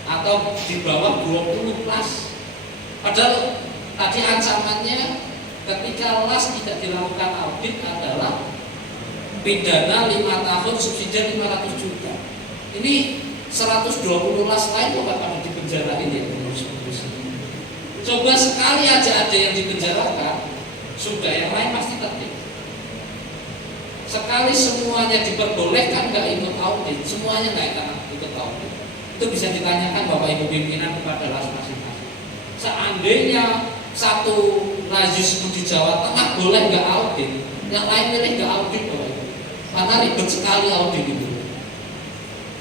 atau di bawah 20 LAS. Padahal tadi ancamannya ketika LAS tidak dilakukan audit adalah pidana 5 tahun, subsidi 500 juta. Ini 120 LAS lain kok akan dipenjarain ya pengurus-pengurus. Coba sekali aja ada yang dipenjarakan, sudah yang lain pasti tertib. Sekali semuanya diperbolehkan nggak ikut audit, semuanya nggak ikut audit. Itu bisa ditanyakan Bapak Ibu pimpinan kepada LAS masing-masing. Seandainya satu lazisme di Jawa Tengah boleh nggak audit, yang lain milih nggak audit Bapak Ibu. Karena ribet sekali audit itu.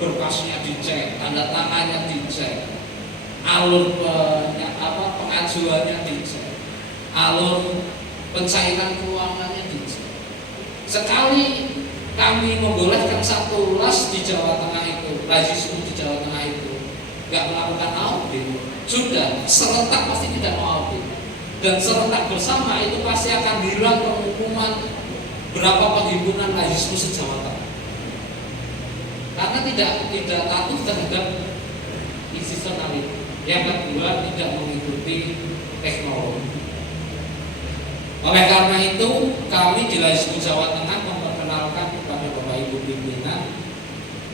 Berkasnya dicek, tanda tangannya dicek, alur pengajuannya dicek, alur pencairan keuangannya dicek. Sekali kami membolehkan satu LAS di Jawa Tengah itu, lazisme di Jawa Tengah itu nggak melakukan audit, sudah serentak pasti tidak mau audit, dan serentak bersama itu pasti akan hilang pengumuman berapa penghimpunan lazisme se-Jawa Tengah. Karena tidak patuh terhadap institusionalitas. Yang kedua, tidak mengikuti teknologi. Oleh karena itu, kami di Lazisme Jawa Tengah memperkenalkan kepada Bapak Ibu pimpinan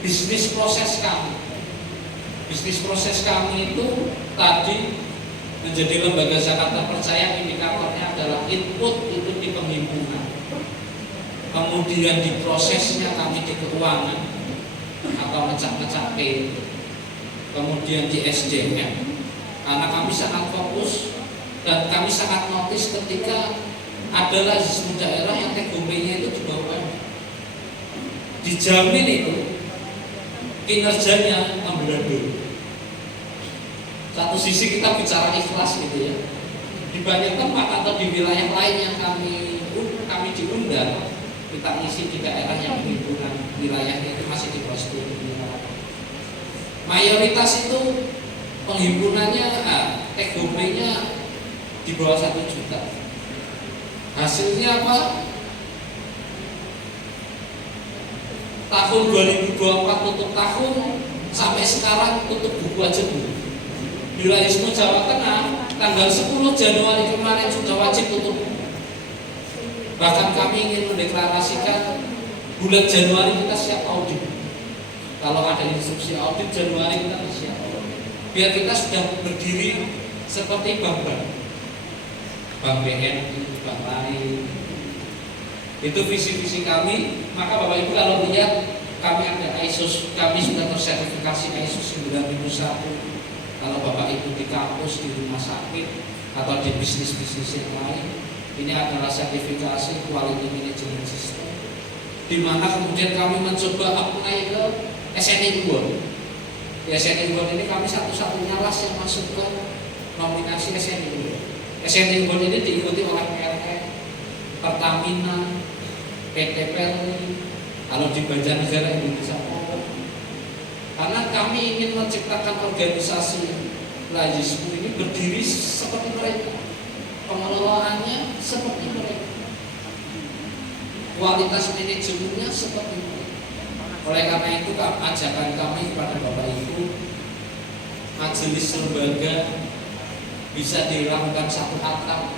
bisnis proses kami. Bisnis proses kami itu tadi menjadi lembaga zakat terpercaya, indikatornya adalah input itu di penghimpunan, kemudian di prosesnya kami di keuangan atau ngecak-ngecak P, kemudian di SDM. Karena kami sangat fokus dan kami sangat notice ketika ada lazisme daerah yang TGP-nya itu di bawah, dijamin itu kinerjanya amburadul. Satu sisi kita bicara ikhlas gitu ya, di banyak tempat atau di wilayah lain yang kami diundang, kita ngisi di daerah yang penghimpunan wilayahnya itu masih di bawah 10. Mayoritas itu penghimpunannya TGP-nya di bawah 1 juta. Hasilnya apa? Tahun 2024 tutup tahun, sampai sekarang tutup buku aja dulu. Di Lazisme Jawa Tengah tanggal 10 Januari kemarin sudah wajib tutup. Bahkan kami ingin mendeklarasikan bulan Januari kita siap audit. Kalau ada instruksi audit Januari kita siap. Biar kita sudah berdiri seperti bank-bank, Bank BNI, bank lain. Itu visi-visi kami. Maka Bapak Ibu kalau lihat kami ada ISO, kami sudah tersertifikasi ISO 9001. Kalau Bapak Ibu di kampus, di rumah sakit, atau di bisnis-bisnis yang lain, ini adalah sertifikasi quality management system, di mana kemudian kami mencoba apply ke SNI World. Di SNI World ini kami satu-satunya LAS yang masuk ke nominasi SNI World. SNI World ini diikuti oleh PLN, Pertamina, PT Pelni, kalau di Banjarnegara Indonesia. Karena kami ingin menciptakan organisasi lazisme ini berdiri seperti mereka, pengelolaannya seperti mereka, kualitas manajemennya seperti mereka. Oleh karena itu ajakan kami kepada Bapak Ibu, majelis lembaga bisa dilakukan satu atap,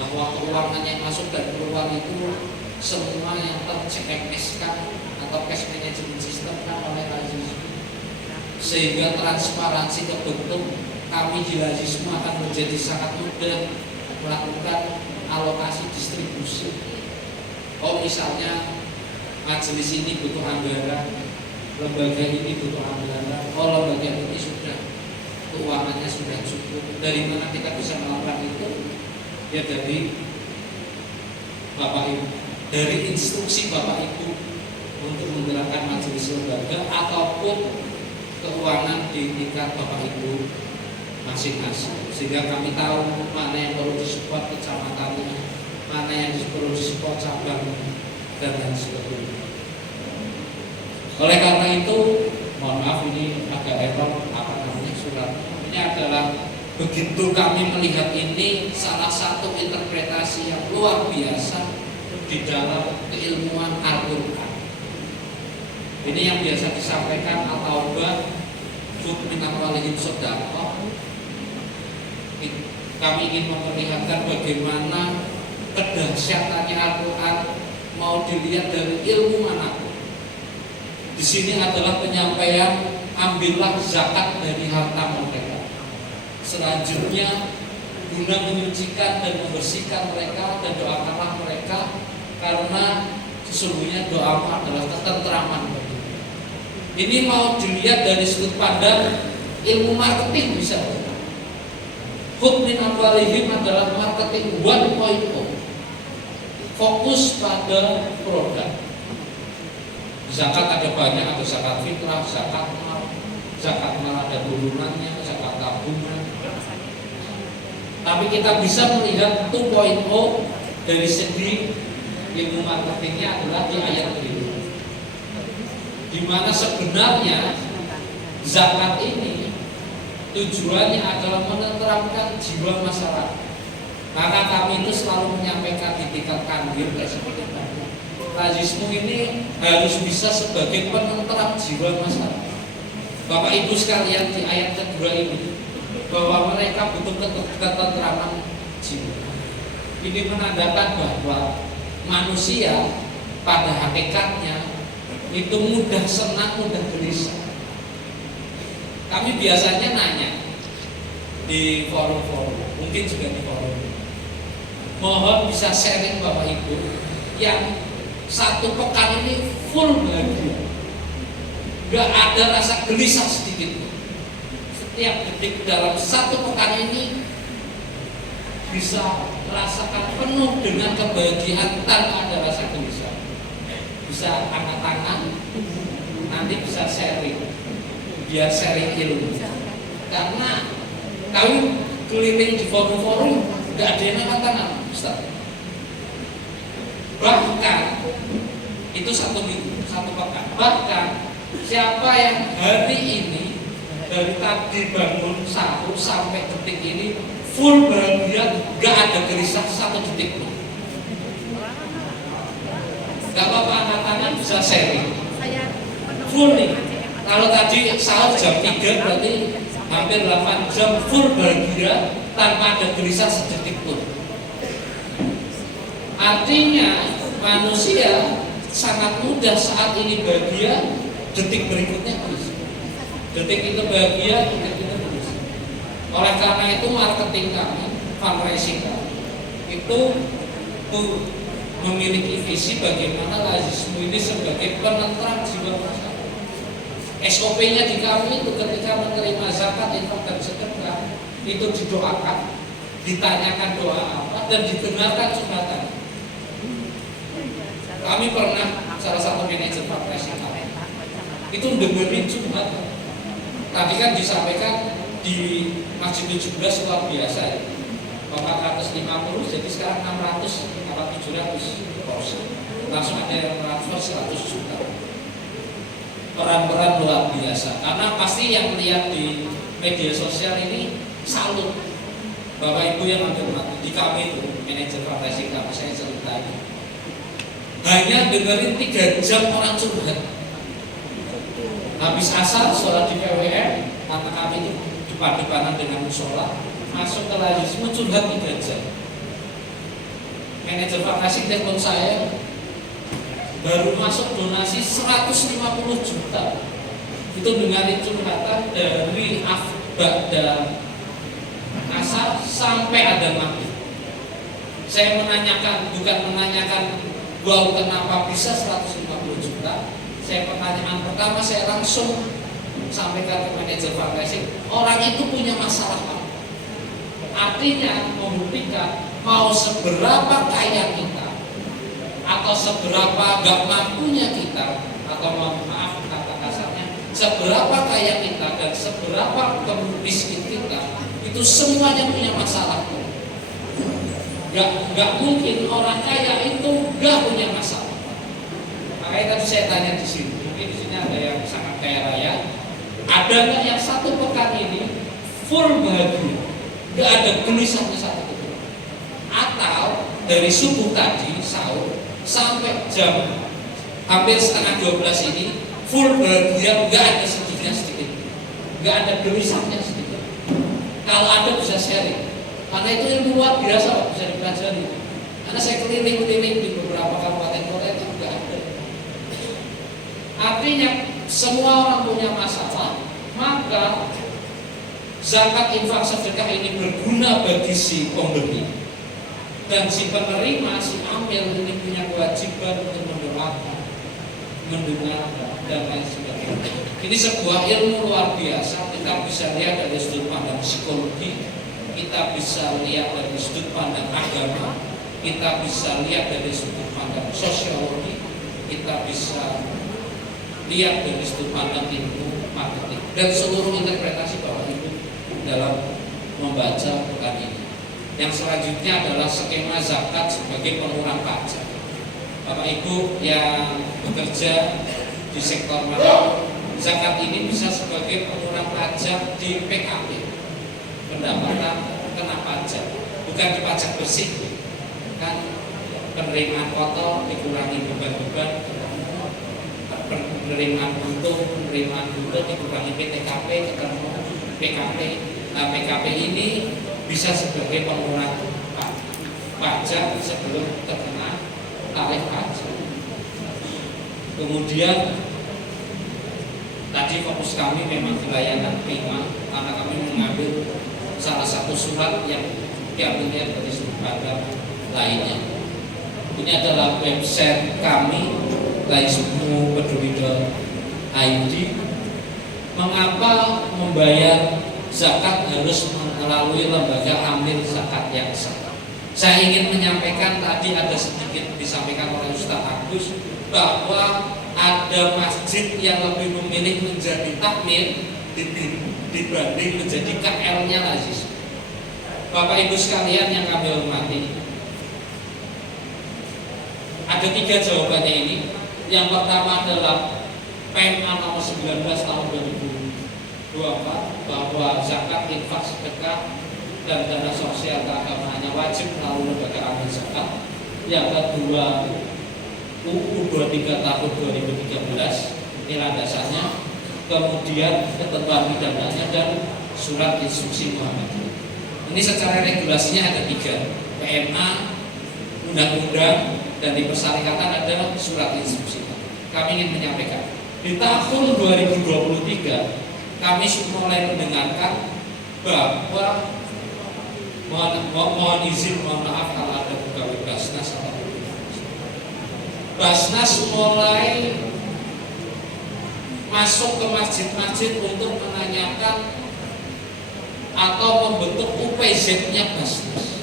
bahwa keuangan yang masuk dan keluar itu semua yang ter-CMS-kan atau cash management system kan oleh lazisme, sehingga transparansi kebentuk kami di lazisme akan menjadi sangat mudah melakukan alokasi distribusi. Oh misalnya majelis ini butuh anggaran, lembaga ini butuh anggaran, oh lembaga ini sudah keuangannya sudah cukup. Dari mana kita bisa melakukan itu? Ya dari Bapak Ibu, dari instruksi Bapak Ibu untuk menggerakkan majelis lembaga ataupun keuangan di tingkat Bapak Ibu masing-masing, sehingga kami tahu mana yang perlu disupport kecamatannya, mana yang perlu disupport cabang, dan lain sebagainya. Oleh karena itu, mohon maaf ini agak error surat. Ini adalah begitu kami melihat ini salah satu interpretasi yang luar biasa di dalam keilmuan Al-Quran. Ini yang biasa disampaikan at-taubah min amwalihim shadaqah. Kami ingin memperlihatkan bagaimana kedahsyatannya Al-Quran mau dilihat dari ilmu manapun. Di sini adalah penyampaian ambillah zakat dari harta mereka. Selanjutnya guna menyucikan dan membersihkan mereka, dan doakanlah mereka karena sesungguhnya doamu adalah ketenteraman bagi mereka. Ini mau dilihat dari sudut pandang ilmu marketing bisa. Khudh min amwalihim adalah marketing 1.0. Fokus pada produk. Zakat ada banyak, ada zakat fitrah, zakat mal ada turunannya, zakat tabungan. Tapi kita bisa melihat 2.0 dari segi ilmu marketingnya adalah di ayat ini, di mana sebenarnya zakat ini tujuannya adalah menenteramkan jiwa masyarakat. Karena kami itu selalu menyampaikan di tingkat kanwil seperti tadi, lazismu ini harus bisa sebagai penenteram jiwa masyarakat. Bapak Ibu sekalian, di ayat kedua ini bahwa mereka butuh ketenteraman jiwa. Ini menandakan bahwa manusia pada hakikatnya itu mudah senang, mudah gelisah. Kami biasanya nanya di forum-forum, mungkin juga di forum, mohon bisa sharing Bapak Ibu yang satu pekan ini full bahagia, gak ada rasa gelisah sedikit. Setiap detik dalam satu pekan ini bisa rasakan penuh dengan kebahagiaan tanpa ada rasa gelisah. Bisa angkat tangan, nanti bisa sharing, biar sharing ilmu. Karena kami keliling di forum-forum gak ada yang angkat tangan, Ustaz. Bahkan itu satu minggu, satu pekan. Bahkan siapa yang hari ini dari tadi bangun sahur sampai detik ini full bahagia, gak ada gelisah satu detik pun. Gak apa-apa, angkat tangan bisa sharing. Full nih. Kalau tadi sahur jam 3 berarti hampir 8 jam full bahagia tanpa ada gelisah sedetik pun. Artinya manusia sangat mudah saat ini bahagia, detik berikutnya gelisah. Detik itu bahagia, detik itu gelisah. Oleh karena itu marketing kami, fundraising kami itu memiliki visi bagaimana lazismu ini sebagai penenteram jiwa masyarakat. SOP-nya di kami itu ketika menerima zakat, infak dan sedekah itu didoakan, ditanyakan doa apa dan didengarkan curhatan. Kami pernah salah satu manajer fundraising kami itu dengerin curhatan. Tadi kan disampaikan di Masjid 17 luar biasa ya. 450 jadi sekarang 600 apa 700 porsi. Langsung ada yang transfer 100 juta. Peran-peran luar biasa. Karena pasti yang melihat di media sosial ini salut. Bapak Ibu yang ada di kami itu manajer fundraising kami, saya ceritain. Hanya dengerin 3 jam orang curhat. Habis asar sholat di PWR, karena kami itu depan-depanan dengan musola, masuk ke lazismu curhat 3 jam. Manajer fundraising telepon saya, baru masuk donasi 150 juta. Itu dengarin curhatan dari Ba'da asar sampai ada maghrib. Saya menanyakan, bukan menanyakan wow kenapa bisa 150 juta. Saya pertanyaan pertama saya langsung sampaikan ke manajer fundraising, orang itu punya masalah apa? Artinya membuktikan mau seberapa kaya kita atau seberapa gak mampunya kita, atau maaf kata kasarnya, seberapa kaya kita dan seberapa miskin kita, Itu semuanya punya masalah. Gak mungkin orang kaya itu gak punya masalah. Makanya tadi saya tanya di sini, mungkin di sini ada yang sangat kaya raya, ada nggak yang satu pekan ini full bahagia, gak ada gelisahnya satu pekan? Atau dari subuh tadi sahur sampai jam hampir setengah 12 ini full bahagia, gak ada sedihnya sedikit, gak ada gelisahnya sedikit? Kalau ada bisa sharing. Karena itu ilmu luar biasa bisa dipelajari. Karena saya keliling-keliling di beberapa kabupaten kota itu enggak ada. Artinya semua orang punya masalah, maka zakat, infak, sedekah ini berguna bagi si pemberi, dan si penerima, si amil ini punya kewajiban untuk mendoakan, mendengarkan, dan lain sebagainya. Ini sebuah ilmu luar biasa. Kita bisa lihat dari sudut pandang psikologi, kita bisa lihat dari sudut pandang agama, kita bisa lihat dari sudut pandang sosiologi, kita bisa lihat dari sudut pandang ilmu marketing, dan seluruh interpretasi Bapak Ibu dalam membaca bukan ini. Yang selanjutnya adalah skema zakat sebagai pengurang pajak. Bapak Ibu yang bekerja di sektor mana, zakat ini bisa sebagai pengurang pajak di PKP, pendapatan kena pajak, bukan di pajak bersih. Kan penerimaan kotor dikurangi beban-beban, penerimaan butuh dikurangi PTKP, ketemu PKP. Nah, PKP ini bisa sebagai pengurangan pajak sebelum terkena tarif pajak. Kemudian tadi fokus kami memang di layanan prima, karena kami mengambil salah satu surat yang diambil dari sudut pandang lainnya. Ini adalah website kami, laismu.peduli.id. Mengapa membayar zakat harus melalui lembaga amil zakat yang sah? Saya ingin menyampaikan, tadi ada sedikit disampaikan oleh Ustaz Agus, bahwa ada masjid yang lebih memilih menjadi takmir dibanding menjadi KL-nya lazis. Bapak Ibu sekalian yang kami hormati, ada 3 jawabannya ini. Yang pertama adalah PMA nomor 19 tahun 2024 bahwa zakat, infak, sedekah, dan dana sosial keagamaannya wajib melalui lembaga amil zakat. Yang kedua, UU 23 tahun 2013, ini landasannya. Kemudian ketentuan pidananya dan surat instruksi Muhammadiyah. Ini secara regulasinya ada 3, PMA, undang-undang, dan di persyarikatan ada surat instruksi. Kami ingin menyampaikan, di tahun 2023 kami mulai mendengarkan bahwa mohon izin, mohon maaf kalau ada pegawai Basnas atau Basnas mulai masuk ke masjid-masjid untuk menanyakan atau membentuk UPZ-nya Basnas.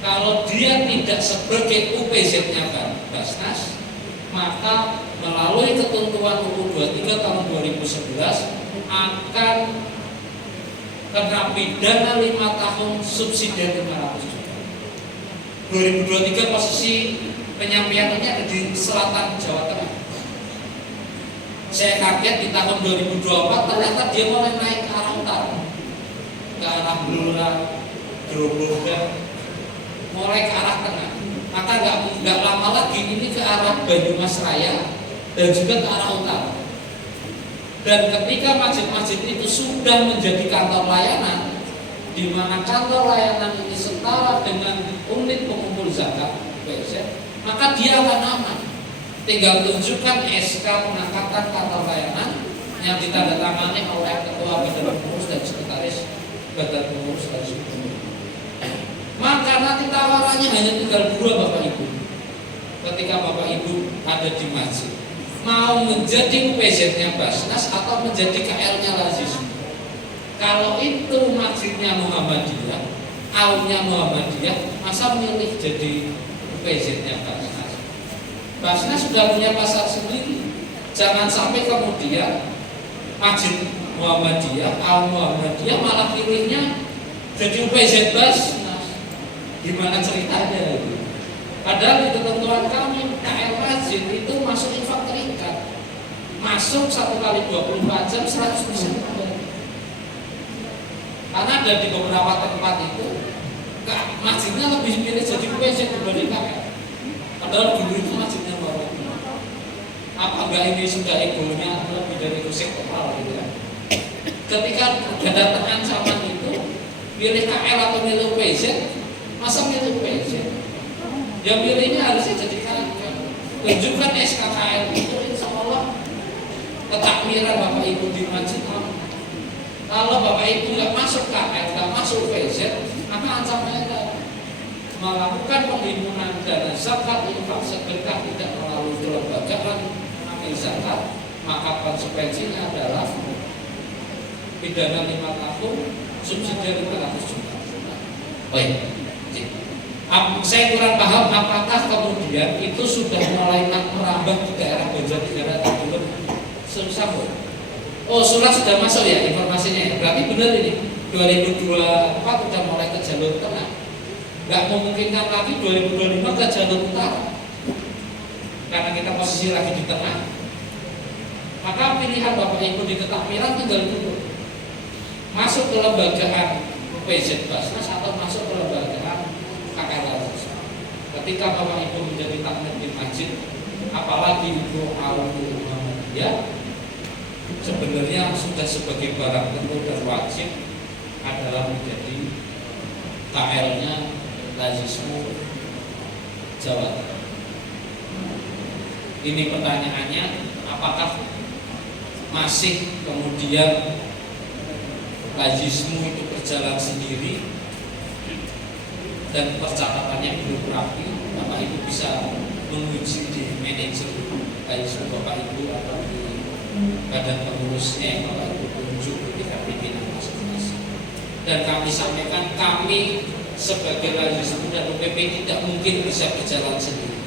Kalau dia tidak sebagai UPZ-nya Basnas, maka melalui ketentuan UU 23 tahun 2011 akan kena pidana 5 tahun subsidi 500 juta. 2023 posisi penyampaiannya ada di selatan Jawa Tengah. Saya kaget di tahun 2024 ternyata dia mulai naik ke arah utara, ke arah Blora, Grobogan, mulai ke arah tengah. Maka nggak lama lagi ini ke arah Banyumas Raya dan juga ke arah utara. Dan ketika masjid-masjid itu sudah menjadi kantor layanan, di mana kantor layanan ini setara dengan unit pengumpul zakat, maka dia akan aman. Tinggal tunjukkan SK pengangkatan kantor layanan yang ditandatangani oleh ketua badan pengurus dan sekretaris badan pengurus dan sekretaris. Maka nanti tawarannya hanya tinggal 2, Bapak Ibu. Ketika Bapak Ibu ada di masjid, mau menjadi UPZ-nya Basnas atau menjadi KL-nya Lazis. Kalau itu masjidnya Muhammadiyah, aulnya Muhammadiyah, masa milih jadi UPZ-nya Basnas? Basnas sudah punya pasar sendiri. Jangan sampai kemudian masjid Muhammadiyah, kaum Muhammadiyah malah pilihnya jadi UPZ Bas. Nah, gimana ceritanya itu? Padahal di ketentuan kami KL Masjid itu masuk infak terikat, masuk 1 kali 24 jam 100% kembali. Karena ada di beberapa tempat itu masjidnya lebih pilih jadi UPZ dibanding KL. Padahal dulu itu masjidnya baru. Apa enggak ini sudah egonya lebih dari itu sektoral gitu kan? Ketika ada ancaman itu, pilih KL atau milih UPZ, masa milih UPZ? Yang pilihnya harusnya jadi KL. Tunjukkan SKKL itu, insya Allah ketakmiran Bapak Ibu di masjid. Kalau Bapak Ibu nggak masuk KL, nggak masuk UPZ, maka ancamannya melakukan penghimpunan dana zakat, infak, sedekah tidak melalui kelembagaan amil zakat, maka konsekuensinya adalah pidana 5 tahun, subsidi 500 juta. Baik, saya kurang paham apakah kemudian itu sudah mulai merambah di daerah Banjarnegara atau belum? Sambung. Oh, surat sudah masuk ya informasinya ya. Berarti benar ini 2024 sudah mulai ke jalur tengah. Nggak memungkinkan lagi 2025 ke jalur utara karena kita posisi lagi di tengah. Maka pilihan Bapak Ibu di ketakmiran tinggal dulu masuk ke lembagaan PZ Basnas atau masuk ke lembagaan KKL. Ketika Bapak Ibu menjadi takmir di masjid, apalagi Ibu Alumni Muhammadiyah, sebenarnya sudah sebagai barang tentu dan wajib adalah menjadi KL-nya Lazismu Jawa Tengah. Ini pertanyaannya, apakah masih kemudian Lazismu itu berjalan sendiri dan percatatannya belum rapi? Bapak Ibu bisa menguji di manajer Lazismu Bapak Ibu atau di badan pengurusnya yang Bapak Ibu tunjuk ketika pimpinan masing-masing. Dan kami sampaikan, kami sebagai Lazismu dan UPP tidak mungkin bisa berjalan sendiri,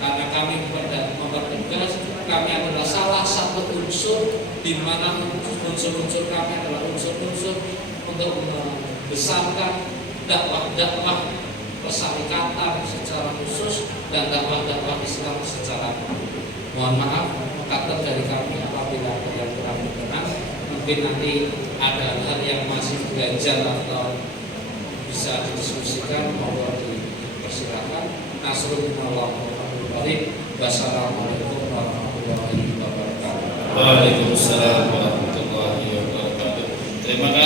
karena kami mempertegas kami adalah salah satu unsur di mana unsur-unsur kami adalah unsur-unsur untuk membesarkan dakwah-dakwah persyarikatan secara khusus dan dakwah-dakwah Islam secara umum. Mohon maaf kata dari kami apabila ada yang kurang berkenan. Mungkin nanti ada hal yang masih ganjal atau bisa didiskusikan, mohon dipersilakan. Nasrullah wassalamualaikum warahmatullahi wabarakatuh. Waalaikumsalam warahmatullahi wabarakatuh. Terima kasih.